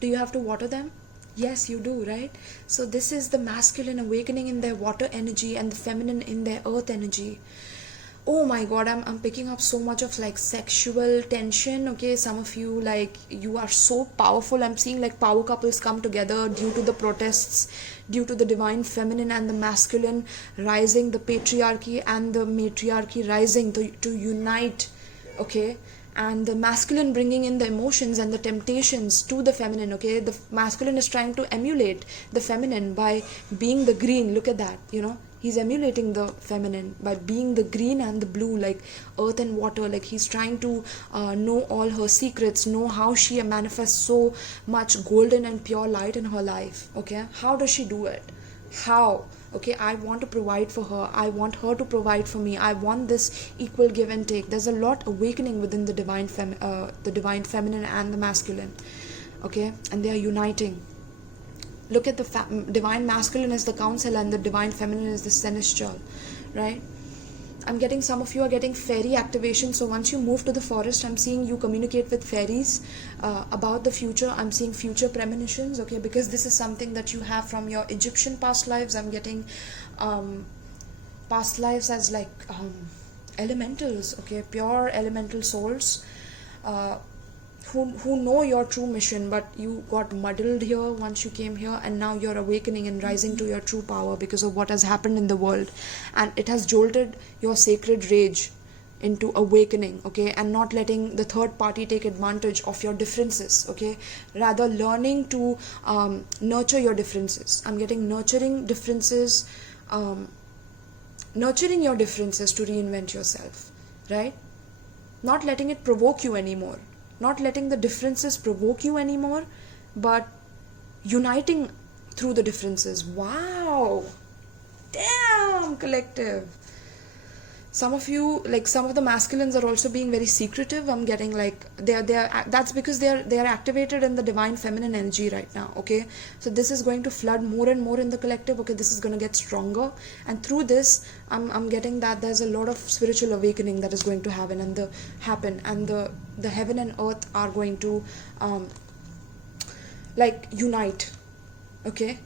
Do you have to water them? Yes, you do, right? So this is the masculine awakening in their water energy and the feminine in their earth energy. Oh my god, I'm picking up so much of like sexual tension, okay? Some of you, like, you are so powerful. I'm seeing like power couples come together due to the protests, due to the divine feminine and the masculine rising, the patriarchy and the matriarchy rising to unite, okay? And the masculine bringing in the emotions and the temptations to the feminine, okay? The masculine is trying to emulate the feminine by being the green. Look at that, he's emulating the feminine by being the green and the blue, like earth and water. Like he's trying to know all her secrets, know how she manifests so much golden and pure light in her life, okay? How does she do it? How? Okay, I want to provide for her. I want her to provide for me. I want this equal give and take. There's a lot awakening within the divine feminine and the masculine, okay? And they are uniting. Look at the divine masculine is the council and the divine feminine is the celestial, right? I'm getting, some of you are getting fairy activation. So once you move to the forest, I'm seeing you communicate with fairies about the future. I'm seeing future premonitions, okay? Because this is something that you have from your Egyptian past lives. I'm getting past lives as like elementals, okay? Pure elemental souls who know your true mission, but you got muddled here once you came here, and now you're awakening and rising to your true power because of what has happened in the world, and it has jolted your sacred rage into awakening, okay? And not letting the third party take advantage of your differences, okay? Rather learning to nurture your differences. I'm getting nurturing differences, nurturing your differences to reinvent yourself, right? Not letting it provoke you anymore. Not letting the differences provoke you anymore, but uniting through the differences. Wow! Damn, collective! some of you, like some of the masculines are also being very secretive. I'm getting like they're that's because they are activated in the divine feminine energy right now. Okay, so this is going to flood more and more in the collective. Okay, this is going to get stronger, and through this I'm getting that there's a lot of spiritual awakening that is going to happen, and the heaven and earth are going to like unite. Okay,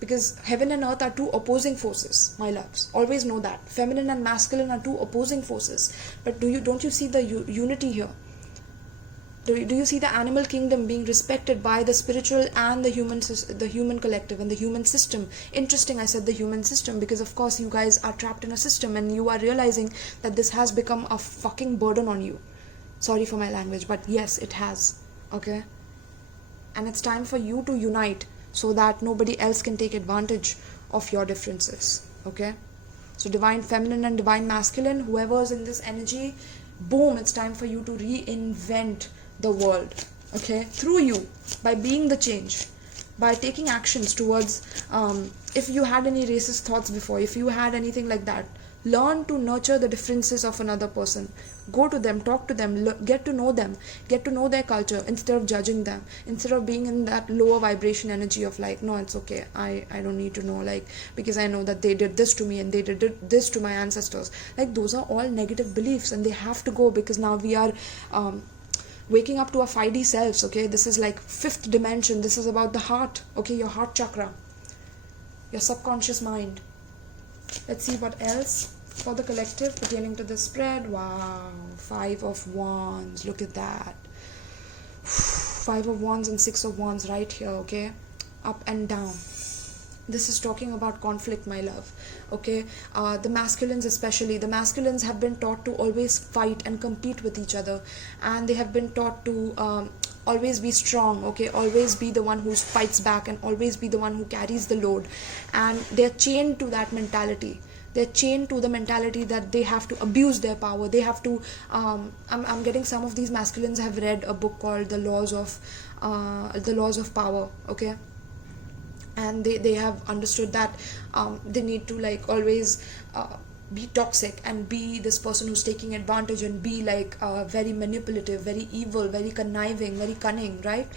because heaven and earth are two opposing forces, my loves. Always know that feminine and masculine are two opposing forces. But don't you see the unity here? Do you see the animal kingdom being respected by the spiritual and the human collective and the human system? Interesting, I said the human system, because of course you guys are trapped in a system and you are realizing that this has become a fucking burden on you. Sorry for my language, but yes, it has. Okay, and it's time for you to unite, so that nobody else can take advantage of your differences. Okay, so divine feminine and divine masculine, whoever's in this energy, boom, it's time for you to reinvent the world. Okay, through you, by being the change, by taking actions towards if you had any racist thoughts before, if you had anything like that, learn to nurture the differences of another person. Go to them, talk to them, get to know them, get to know their culture, instead of judging them, instead of being in that lower vibration energy of like, no, it's okay, I don't need to know, like, because I know that they did this to me and they did this to my ancestors. Like, those are all negative beliefs, and they have to go, because now we are waking up to our 5D selves. Okay, this is like 5th dimension. This is about the heart. Okay, your heart chakra, your subconscious mind. Let's see what else for the collective pertaining to the spread. Wow, 5 of Wands. Look at that. 5 of Wands and 6 of Wands right here. Okay, up and down. This is talking about conflict, my love. Okay, the masculines especially. The masculines have been taught to always fight and compete with each other, and they have been taught to always be strong. Okay, always be the one who fights back and always be the one who carries the load, and they're chained to that mentality. They're chained to the mentality that they have to abuse their power. They have to I'm getting some of these masculines have read a book called the laws of power. Okay, and they have understood that they need to like always be toxic and be this person who's taking advantage and be like very manipulative, very evil, very conniving, very cunning, right?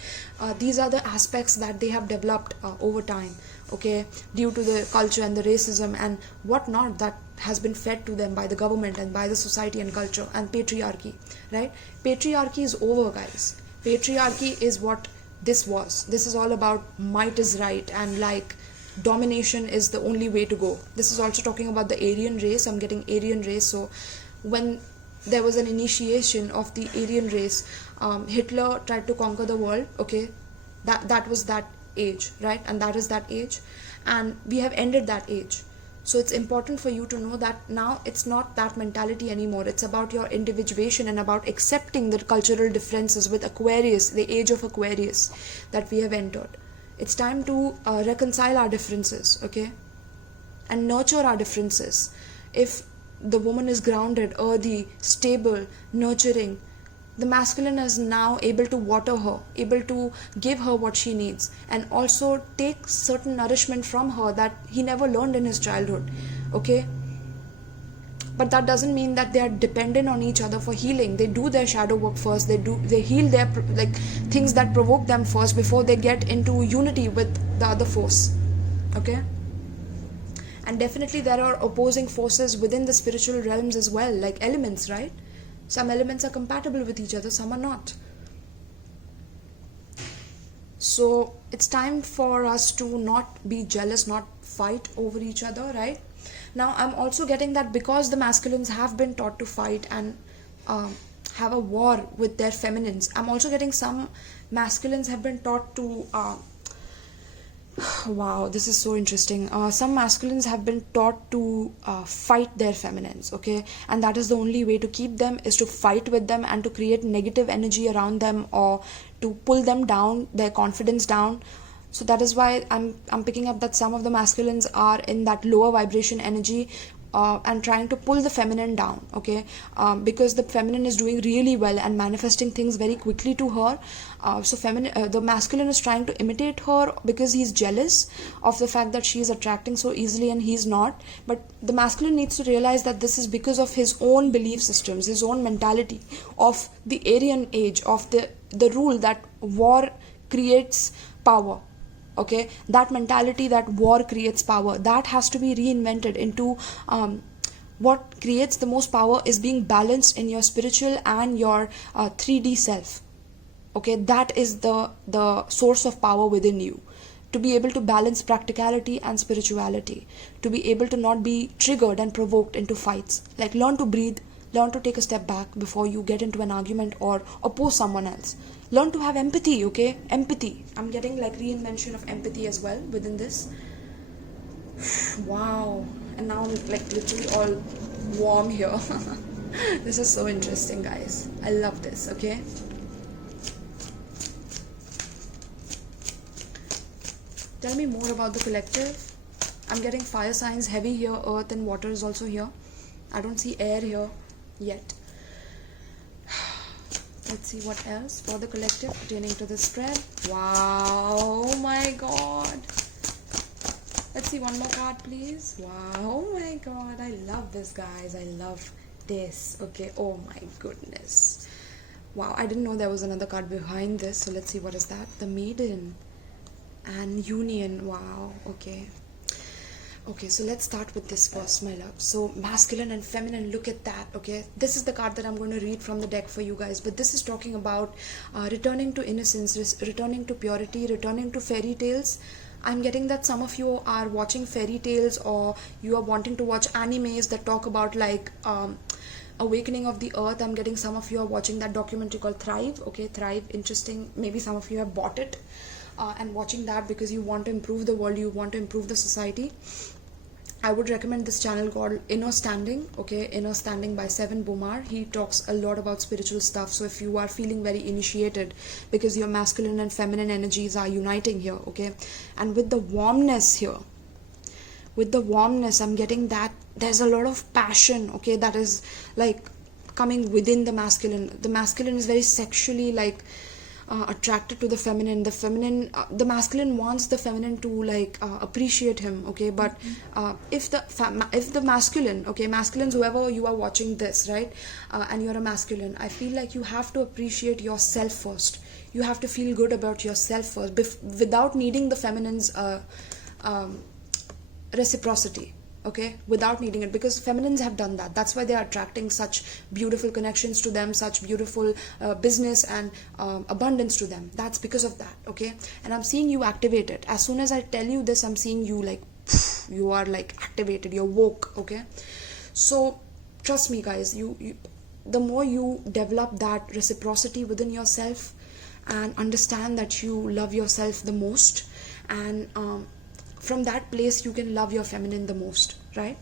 These are the aspects that they have developed over time. Okay, due to the culture and the racism and whatnot that has been fed to them by the government and by the society and culture and patriarchy, right? Patriarchy is over, guys. Patriarchy is what this was. This is all about might is right and like domination is the only way to go. This is also talking about the Aryan race. I'm getting Aryan race. So when there was an initiation of the Aryan race, Hitler tried to conquer the world. Okay, that was that age, right? And that is that age, and we have ended that age. So it's important for you to know that now it's not that mentality anymore. It's about your individuation and about accepting the cultural differences with Aquarius, the age of Aquarius that we have entered. It's time to reconcile our differences, okay, and nurture our differences. If the woman is grounded, earthy, stable, nurturing, the masculine is now able to water her, able to give her what she needs, and also take certain nourishment from her that he never learned in his childhood. Okay, but that doesn't mean that they are dependent on each other for healing. They do their shadow work first. They heal their like things that provoke them first before they get into unity with the other force. Okay, and definitely there are opposing forces within the spiritual realms as well, like elements, right? Some elements are compatible with each other, some are not. So it's time for us to not be jealous, not fight over each other, right? Now I'm also getting that because the masculines have been taught to fight and have a war with their feminines, I'm also getting some masculines have been taught to wow, this is so interesting. Some masculines have been taught to fight their feminines, okay, and that is the only way to keep them, is to fight with them and to create negative energy around them or to pull them down, their confidence down. So that is why I'm picking up that some of the masculines are in that lower vibration energy and trying to pull the feminine down, okay, because the feminine is doing really well and manifesting things very quickly to her. The masculine is trying to imitate her because he's jealous of the fact that she is attracting so easily and he's not. But the masculine needs to realize that this is because of his own belief systems, his own mentality of the Aryan age, of the rule that war creates power. Okay, that mentality that war creates power, that has to be reinvented into what creates the most power is being balanced in your spiritual and your 3D self. Okay, that is the source of power within you, to be able to balance practicality and spirituality, to be able to not be triggered and provoked into fights. Like, learn to breathe, learn to take a step back before you get into an argument or oppose someone else. Learn to have empathy, okay? Empathy. I'm getting like reinvention of empathy as well within this. Wow. And now I'm like literally all warm here. This is so interesting, guys. I love this, okay? Tell me more about the collective. I'm getting fire signs heavy here. Earth and water is also here. I don't see air here yet. Let's see what else for the collective pertaining to the spread. Wow, oh my god. Let's see one more card, please. Wow, oh my god. I love this, guys. I love this. Okay, oh my goodness. Wow, I didn't know there was another card behind this. So let's see, what is that? The Maiden and Union. Wow, okay. Okay, so let's start with this first, my love. So masculine and feminine, look at that, okay? This is the card that I'm going to read from the deck for you guys. But this is talking about returning to innocence, returning to purity, returning to fairy tales. I'm getting that some of you are watching fairy tales, or you are wanting to watch animes that talk about like awakening of the earth. I'm getting some of you are watching that documentary called Thrive. Okay, Thrive, interesting. Maybe some of you have bought it and watching that because you want to improve the world, you want to improve the society. I would recommend this channel called Inner Standing, okay, Inner Standing by Sevan Bomar. He talks a lot about spiritual stuff. So if you are feeling very initiated because your masculine and feminine energies are uniting here, okay, and with the warmness here, with the warmness, I'm getting that there's a lot of passion, okay, that is like coming within the masculine. The masculine is very sexually like attracted to the feminine. The masculine wants the feminine to like appreciate him, okay, but if the masculine, okay, masculines, whoever you are watching this, right, and you're a masculine, I feel like you have to appreciate yourself first. You have to feel good about yourself first without needing the feminine's reciprocity, okay, without needing it, because feminines have done that. That's why they are attracting such beautiful connections to them, such beautiful business and abundance to them. That's because of that, okay. And I'm seeing you activated. As soon as I tell you this, I'm seeing you like you are like activated, you're woke, okay. So trust me, guys, you the more you develop that reciprocity within yourself and understand that you love yourself the most, and from that place you can love your feminine the most, right?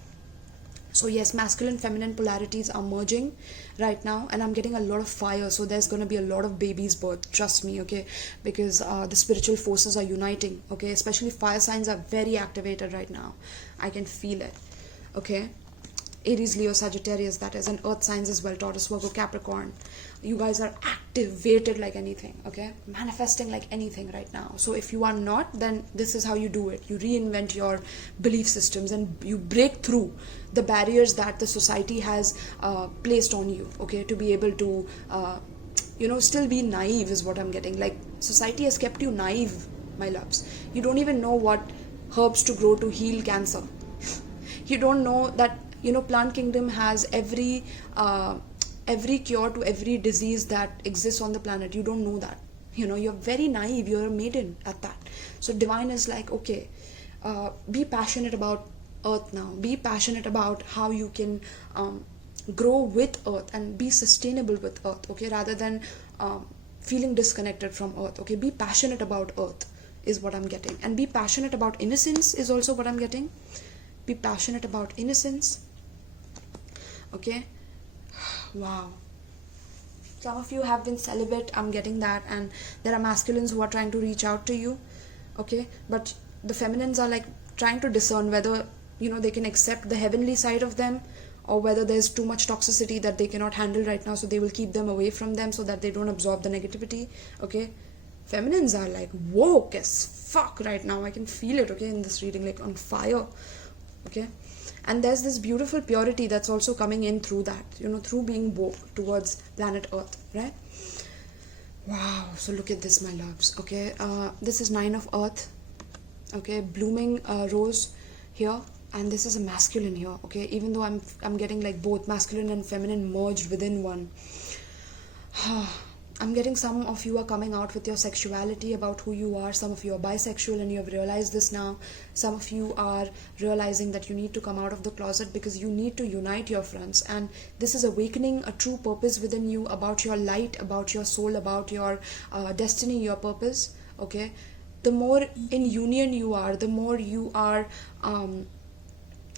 So yes, masculine feminine polarities are merging right now, and I'm getting a lot of fire. So there's going to be a lot of babies birth, trust me, okay, because the spiritual forces are uniting, okay. Especially fire signs are very activated right now. I can feel it, okay. Aries, Leo, Sagittarius, that is, and earth signs as well, Taurus, Virgo, Capricorn. You guys are activated like anything, okay, manifesting like anything right now. So if you are not, then this is how you do it. You reinvent your belief systems and you break through the barriers that the society has placed on you, okay, to be able to still be naive is what I'm getting. Like, society has kept you naive, my loves. You don't even know what herbs to grow to heal cancer. You don't know that plant kingdom has every cure to every disease that exists on the planet. You don't know that. You're very naive. You're a maiden at that. So divine is like, okay, be passionate about earth now. Be passionate about how you can grow with earth and be sustainable with earth, okay, rather than feeling disconnected from earth, okay. Be passionate about earth is what I'm getting. And be passionate about innocence is also what I'm getting. Be passionate about innocence, okay. Wow. Some of you have been celibate, I'm getting that, and there are masculines who are trying to reach out to you, okay, but the feminines are like trying to discern whether they can accept the heavenly side of them, or whether there's too much toxicity that they cannot handle right now, so they will keep them away from them so that they don't absorb the negativity. Okay, feminines are like woke as fuck right now. I can feel it, okay, in this reading, like on fire. Okay, and there's this beautiful purity that's also coming in through that, through being woke towards planet Earth, right? Wow, so look at this, my loves. Okay, this is 9 of Earth. Okay, blooming rose here, and this is a masculine here. Okay, even though I'm getting like both masculine and feminine merged within one. I'm getting some of you are coming out with your sexuality, about who you are. Some of you are bisexual and you have realized this now. Some of you are realizing that you need to come out of the closet because you need to unite your friends. And this is awakening a true purpose within you, about your light, about your soul, about your destiny, your purpose. Okay, the more in union you are, the more you are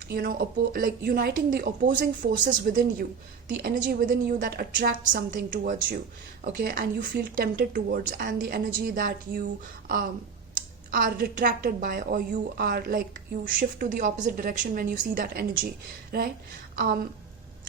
uniting the opposing forces within you, the energy within you that attracts something towards you, okay, and you feel tempted towards, and the energy that you are retracted by, or you are like, you shift to the opposite direction when you see that energy, right?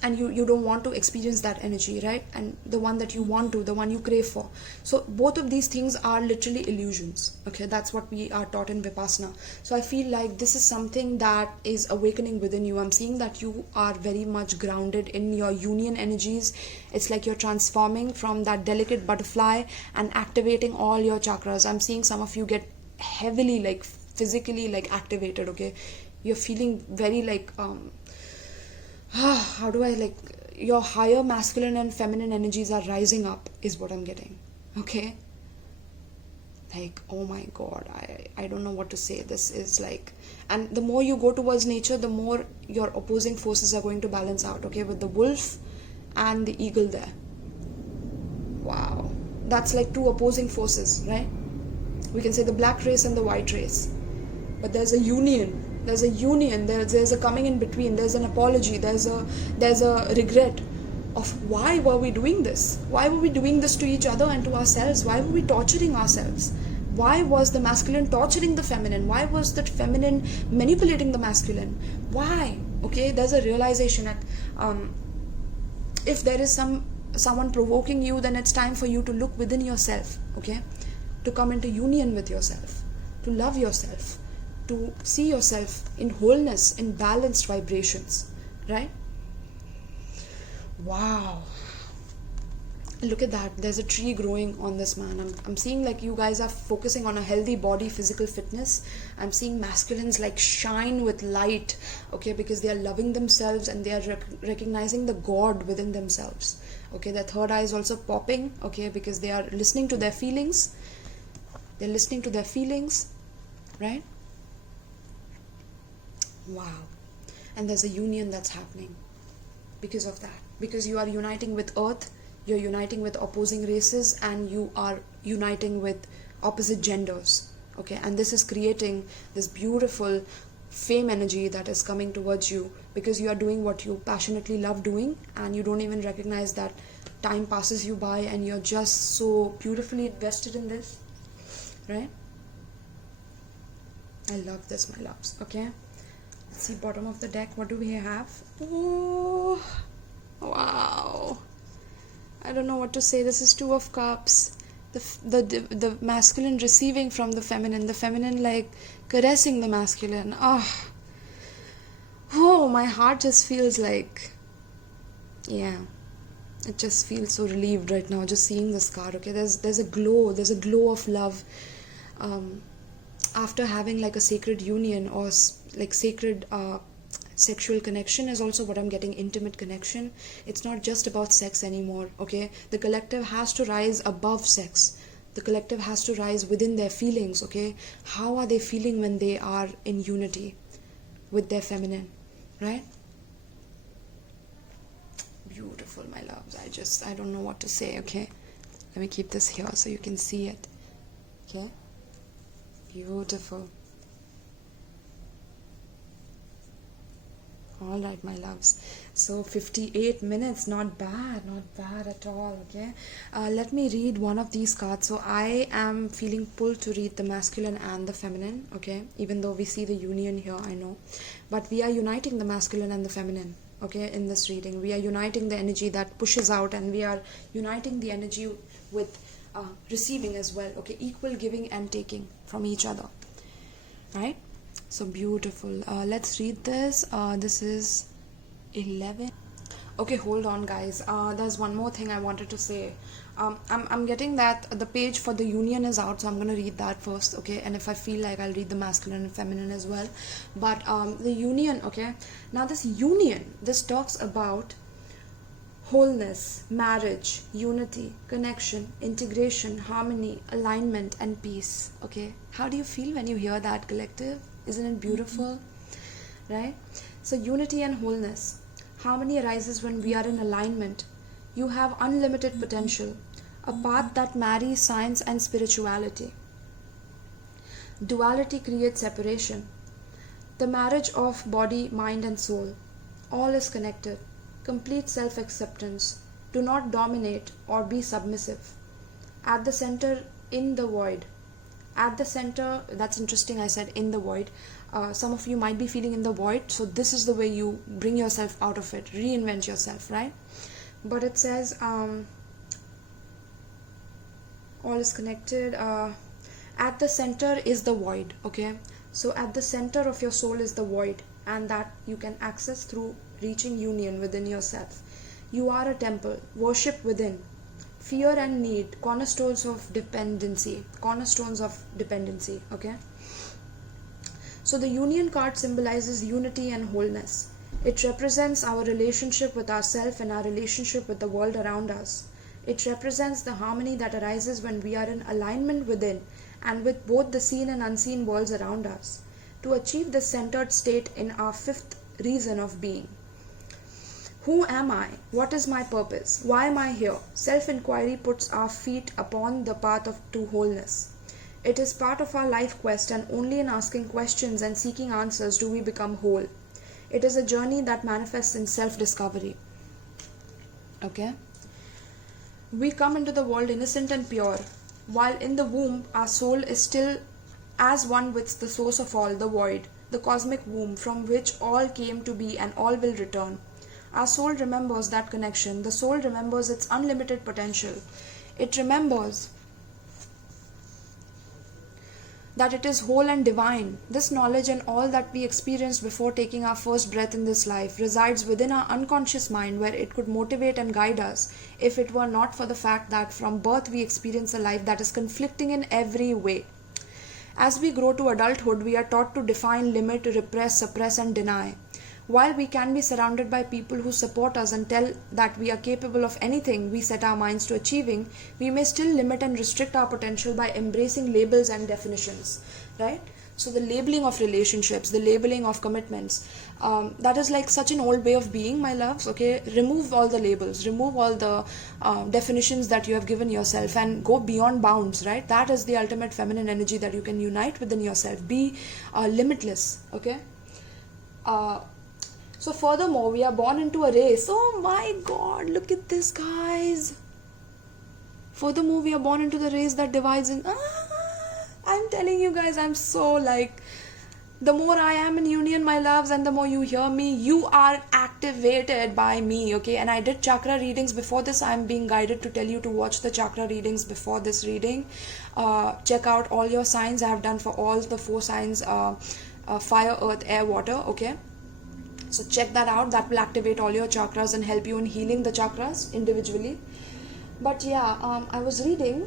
And you don't want to experience that energy, right? And the one that you want to, the one you crave for. So both of these things are literally illusions. Okay, that's what we are taught in Vipassana. So I feel like this is something that is awakening within you. I'm seeing that you are very much grounded in your union energies. It's like you're transforming from that delicate butterfly and activating all your chakras. I'm seeing some of you get heavily, like physically, like activated. Okay, you're feeling very like how do I, like, your higher masculine and feminine energies are rising up, is what I'm getting. Okay, like, oh my god, I don't know what to say. This is like, and the more you go towards nature, the more your opposing forces are going to balance out. Okay, with the wolf and the eagle there. Wow, that's like two opposing forces, right? We can say the black race and the white race, but there's a union. There's a coming in between. There's an apology. There's a regret of why were we doing this? Why were we doing this to each other and to ourselves? Why were we torturing ourselves? Why was the masculine torturing the feminine? Why was the feminine manipulating the masculine? Why? Okay, there's a realization that if there is someone provoking you, then it's time for you to look within yourself. Okay, to come into union with yourself, to love yourself, to see yourself in wholeness, in balanced vibrations, right? Wow, look at that. There's a tree growing on this man. I'm seeing like you guys are focusing on a healthy body, physical fitness. I'm seeing masculines like shine with light, okay, because they are loving themselves and they are recognizing the God within themselves. Okay, their third eye is also popping, okay, because they are listening to their feelings. They're listening to their feelings, right? Wow. And there's a union that's happening because of that. Because you are uniting with earth, you're uniting with opposing races, and you are uniting with opposite genders. Okay, and this is creating this beautiful fame energy that is coming towards you, because you are doing what you passionately love doing, and you don't even recognize that time passes you by, and you're just so beautifully invested in this, right? I love this, my loves. Okay, let's see bottom of the deck. What do we have? Oh, wow, I don't know what to say. This is Two of Cups. The masculine receiving from the feminine like caressing the masculine. Oh, my heart just feels like, yeah, it just feels so relieved right now just seeing this card. Okay, there's a glow of love after having like a sacred union, or like sacred sexual connection is also what I'm getting. Intimate connection. It's not just about sex anymore. Okay, the collective has to rise above sex. The collective has to rise within their feelings. Okay, how are they feeling when they are in unity with their feminine, right? Beautiful, my loves. I don't know what to say. Okay, let me keep this here so you can see it. Okay, beautiful. All right, my loves. So 58 minutes, not bad at all. Okay, let me read one of these cards. So I am feeling pulled to read the masculine and the feminine. Okay, even though we see the union here, I know, but we are uniting the masculine and the feminine. Okay, in this reading, we are uniting the energy that pushes out, and we are uniting the energy with receiving as well. Okay, equal giving and taking from each other. Right. So beautiful. Let's read this. This is 11. Okay, hold on, guys. There's one more thing I wanted to say. I'm getting that the page for the union is out, so I'm going to read that first, okay? And if I feel like, I'll read the masculine and feminine as well. But the union, okay? Now this union, this talks about wholeness, marriage, unity, connection, integration, harmony, alignment, and peace. Okay, how do you feel when you hear that, collective? Isn't it beautiful? Right? So unity and wholeness. Harmony arises when we are in alignment. You have unlimited potential, a path that marries science and spirituality. Duality creates separation. The marriage of body, mind, and soul. All is connected. Complete self-acceptance. Do not dominate or be submissive. At the center, in the void. At the center, that's interesting, I said in the void. Some of you might be feeling in the void, so this is the way you bring yourself out of it. Reinvent yourself, right? But it says, all is connected. At the center is the void, okay? So at the center of your soul is the void, and that you can access through reaching union within yourself. You are a temple, worship within. Fear and need, cornerstones of dependency, okay? So the union card symbolizes unity and wholeness. It represents our relationship with ourselves and our relationship with the world around us. It represents the harmony that arises when we are in alignment within and with both the seen and unseen worlds around us. To achieve this centered state in our fifth reason of being. Who am I? What is my purpose? Why am I here? Self-inquiry puts our feet upon the path to wholeness. It is part of our life quest, and only in asking questions and seeking answers do we become whole. It is a journey that manifests in self-discovery. Okay? We come into the world innocent and pure. While in the womb, our soul is still as one with the source of all, the void, the cosmic womb from which all came to be and all will return. Our soul remembers that connection. The soul remembers its unlimited potential. It remembers that it is whole and divine. This knowledge and all that we experienced before taking our first breath in this life resides within our unconscious mind, where it could motivate and guide us if it were not for the fact that from birth we experience a life that is conflicting in every way. As we grow to adulthood, we are taught to define, limit, repress, suppress, and deny. While we can be surrounded by people who support us and tell that we are capable of anything we set our minds to achieving, we may still limit and restrict our potential by embracing labels and definitions, right? So the labeling of relationships, the labeling of commitments, that is like such an old way of being, my loves, okay? Remove all the labels, remove all the definitions that you have given yourself and go beyond bounds, right? That is the ultimate feminine energy that you can unite within yourself. Be limitless, okay? So furthermore, we are born into a race. Oh my God, look at this, guys. Furthermore, we are born into the race that divides in... I'm telling you guys, I'm so like... The more I am in union, my loves, and the more you hear me, you are activated by me, okay? And I did chakra readings before this. I'm being guided to tell you to watch the chakra readings before this reading. Check out all your signs. I have done for all the 4 signs, fire, earth, air, water, okay? So check that out. That will activate all your chakras and help you in healing the chakras individually. But yeah, I was reading.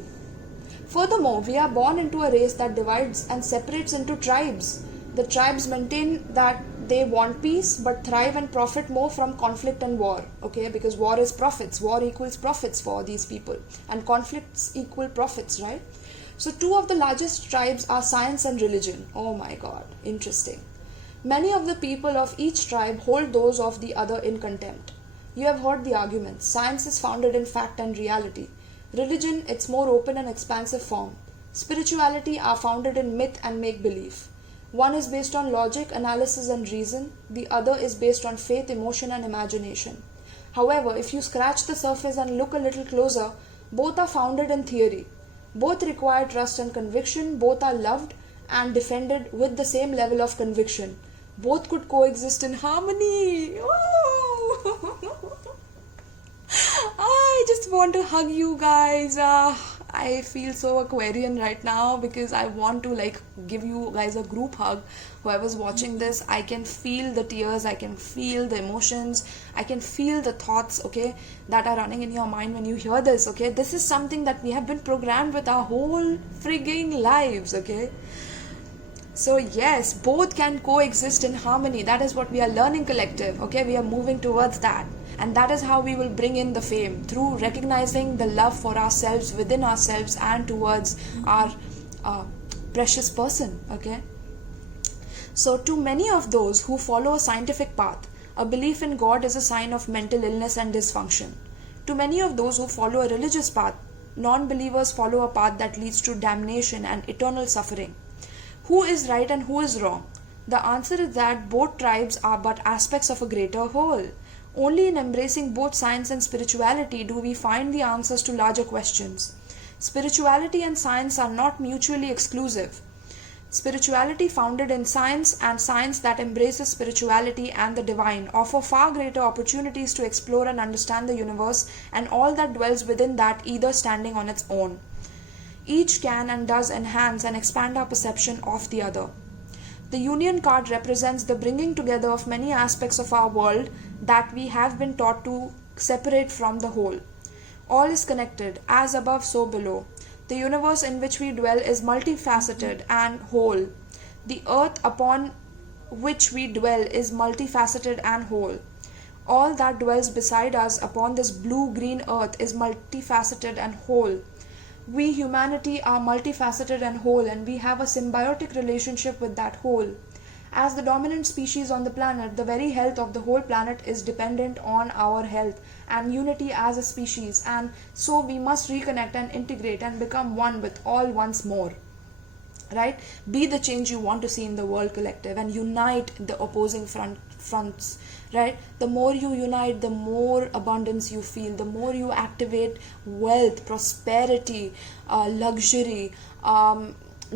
Furthermore, we are born into a race that divides and separates into tribes. The tribes maintain that they want peace but thrive and profit more from conflict and war. Okay, because war is profits. War equals profits for these people. And conflicts equal profits, right? So 2 of the largest tribes are science and religion. Oh my God, interesting. Many of the people of each tribe hold those of the other in contempt. You have heard the arguments. Science is founded in fact and reality. Religion, its more open and expansive form. Spirituality are founded in myth and make-believe. One is based on logic, analysis and reason. The other is based on faith, emotion and imagination. However, if you scratch the surface and look a little closer, both are founded in theory. Both require trust and conviction. Both are loved and defended with the same level of conviction. Both could coexist in harmony. Oh! I just want to hug you guys. I feel so Aquarian right now because I want to give you guys a group hug. Whoever's watching this, I can feel the tears, I can feel the emotions, I can feel the thoughts, okay, that are running in your mind when you hear this, okay. This is something that we have been programmed with our whole frigging lives, okay. So yes, both can coexist in harmony. That is what we are learning collective, okay. We are moving towards that. And that is how we will bring in the fame, through recognizing the love for ourselves, within ourselves and towards our precious person, okay. So to many of those who follow a scientific path, a belief in God is a sign of mental illness and dysfunction. To many of those who follow a religious path, non-believers follow a path that leads to damnation and eternal suffering. Who is right and who is wrong? The answer is that both tribes are but aspects of a greater whole. Only in embracing both science and spirituality do we find the answers to larger questions. Spirituality and science are not mutually exclusive. Spirituality founded in science and science that embraces spirituality and the divine offer far greater opportunities to explore and understand the universe and all that dwells within that, either standing on its own. Each can and does enhance and expand our perception of the other. The union card represents the bringing together of many aspects of our world that we have been taught to separate from the whole. All is connected, as above so below. The universe in which we dwell is multifaceted and whole. The earth upon which we dwell is multifaceted and whole. All that dwells beside us upon this blue-green earth is multifaceted and whole. We, humanity, are multifaceted and whole, and we have a symbiotic relationship with that whole. As the dominant species on the planet, the very health of the whole planet is dependent on our health and unity as a species, and so we must reconnect and integrate and become one with all once more. Right? Be the change you want to see in the world collective and unite the opposing fronts. Right? The more you unite, the more abundance you feel, the more you activate wealth, prosperity, luxury,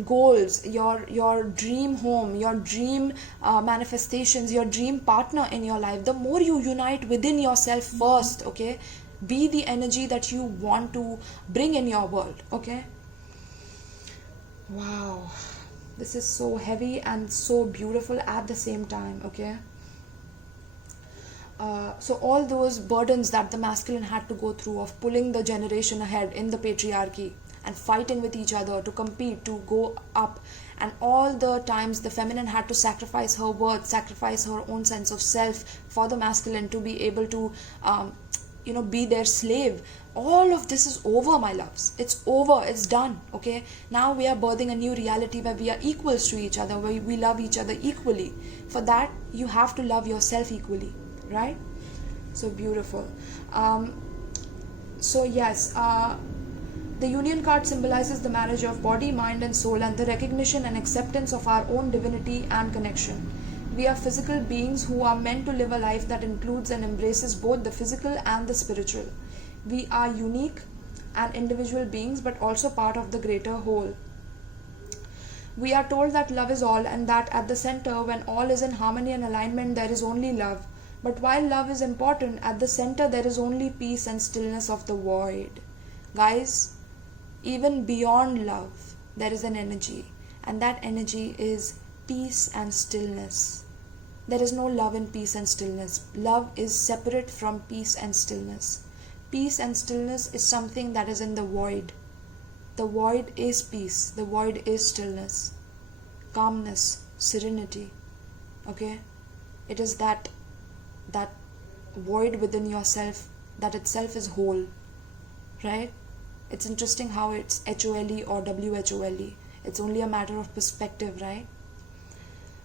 goals, your dream home, your dream manifestations, your dream partner in your life. The more you unite within yourself first, okay? Be the energy that you want to bring in your world, okay? Wow, this is so heavy and so beautiful at the same time, okay? So all those burdens that the masculine had to go through of pulling the generation ahead in the patriarchy and fighting with each other to compete, to go up, and all the times the feminine had to sacrifice her worth, sacrifice her own sense of self for the masculine to be able to be their slave. All of this is over, my loves. It's over, it's done, okay? Now we are birthing a new reality where we are equals to each other, where we love each other equally. For that, you have to love yourself equally, right? So beautiful. So yes, the union card symbolizes the marriage of body, mind and soul, and the recognition and acceptance of our own divinity and connection. We are physical beings who are meant to live a life that includes and embraces both the physical and the spiritual. We are unique and individual beings, but also part of the greater whole. We are told that love is all, and that at the center, when all is in harmony and alignment, there is only love. But while love is important, at the center there is only peace and stillness of the void. Guys, even beyond love, there is an energy, and that energy is peace and stillness. There is no love in peace and stillness. Love is separate from peace and stillness. Peace and stillness is something that is in the void. The void is peace. The void is stillness. Calmness, serenity. Okay? It is that void within yourself that itself is whole. Right? It's interesting how it's HOLE or WHOLE. It's only a matter of perspective, right?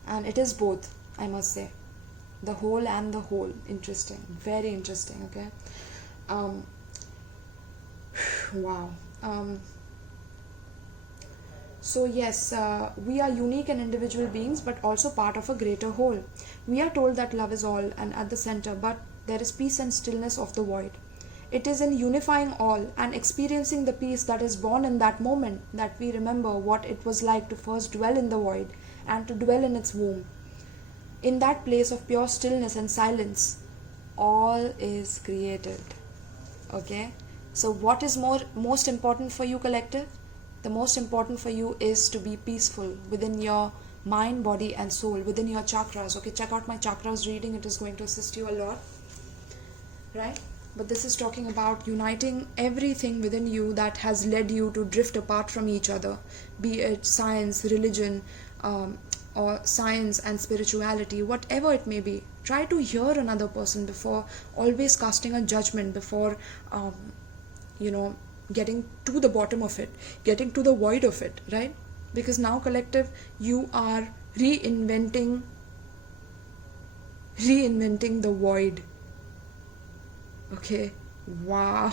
And it is both, I must say. The whole and the whole. Interesting. Very interesting, okay? Wow. So yes, we are unique and individual beings, but also part of a greater whole. We are told that love is all and at the center, but there is peace and stillness of the void. It is in unifying all and experiencing the peace that is born in that moment that we remember what it was like to first dwell in the void and to dwell in its womb. In that place of pure stillness and silence, all is created. Okay? So what is most important for you, collective? The most important for you is to be peaceful within your mind, body and soul, within your chakras. Okay, check out my chakras reading. It is going to assist you a lot, right? But this is talking about uniting everything within you that has led you to drift apart from each other, be it science, religion, or science and spirituality, whatever it may be. Try to hear another person before always casting a judgment, before getting to the bottom of it, getting to the void of it, right? Because now, collective, you are reinventing the void. Okay, wow.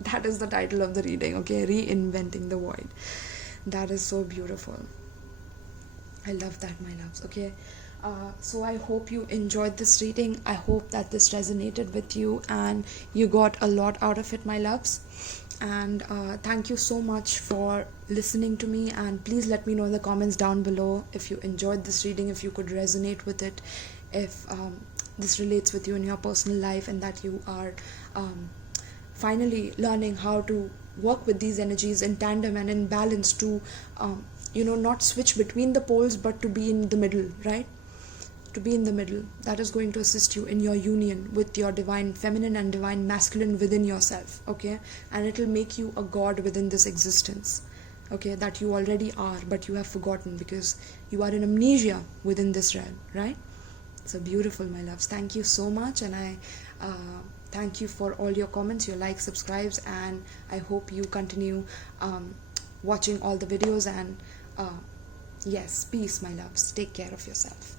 That is the title of the reading. Okay, reinventing the void. That is so beautiful. I love that, my loves. Okay, so I hope you enjoyed this reading. I hope that this resonated with you and you got a lot out of it, my loves. And thank you so much for listening to me, and please let me know in the comments down below if you enjoyed this reading, if you could resonate with it, if this relates with you in your personal life, and that you are finally learning how to work with these energies in tandem and in balance to not switch between the poles, but to be in the middle, right? To be in the middle. That is going to assist you in your union with your divine feminine and divine masculine within yourself. Okay, and it will make you a god within this existence, okay, that you already are, but you have forgotten because you are in amnesia within this realm, right? So beautiful, my loves. Thank you so much, and I thank you for all your comments, your likes, subscribes, and I hope you continue watching all the videos. And yes, peace, my loves. Take care of yourself.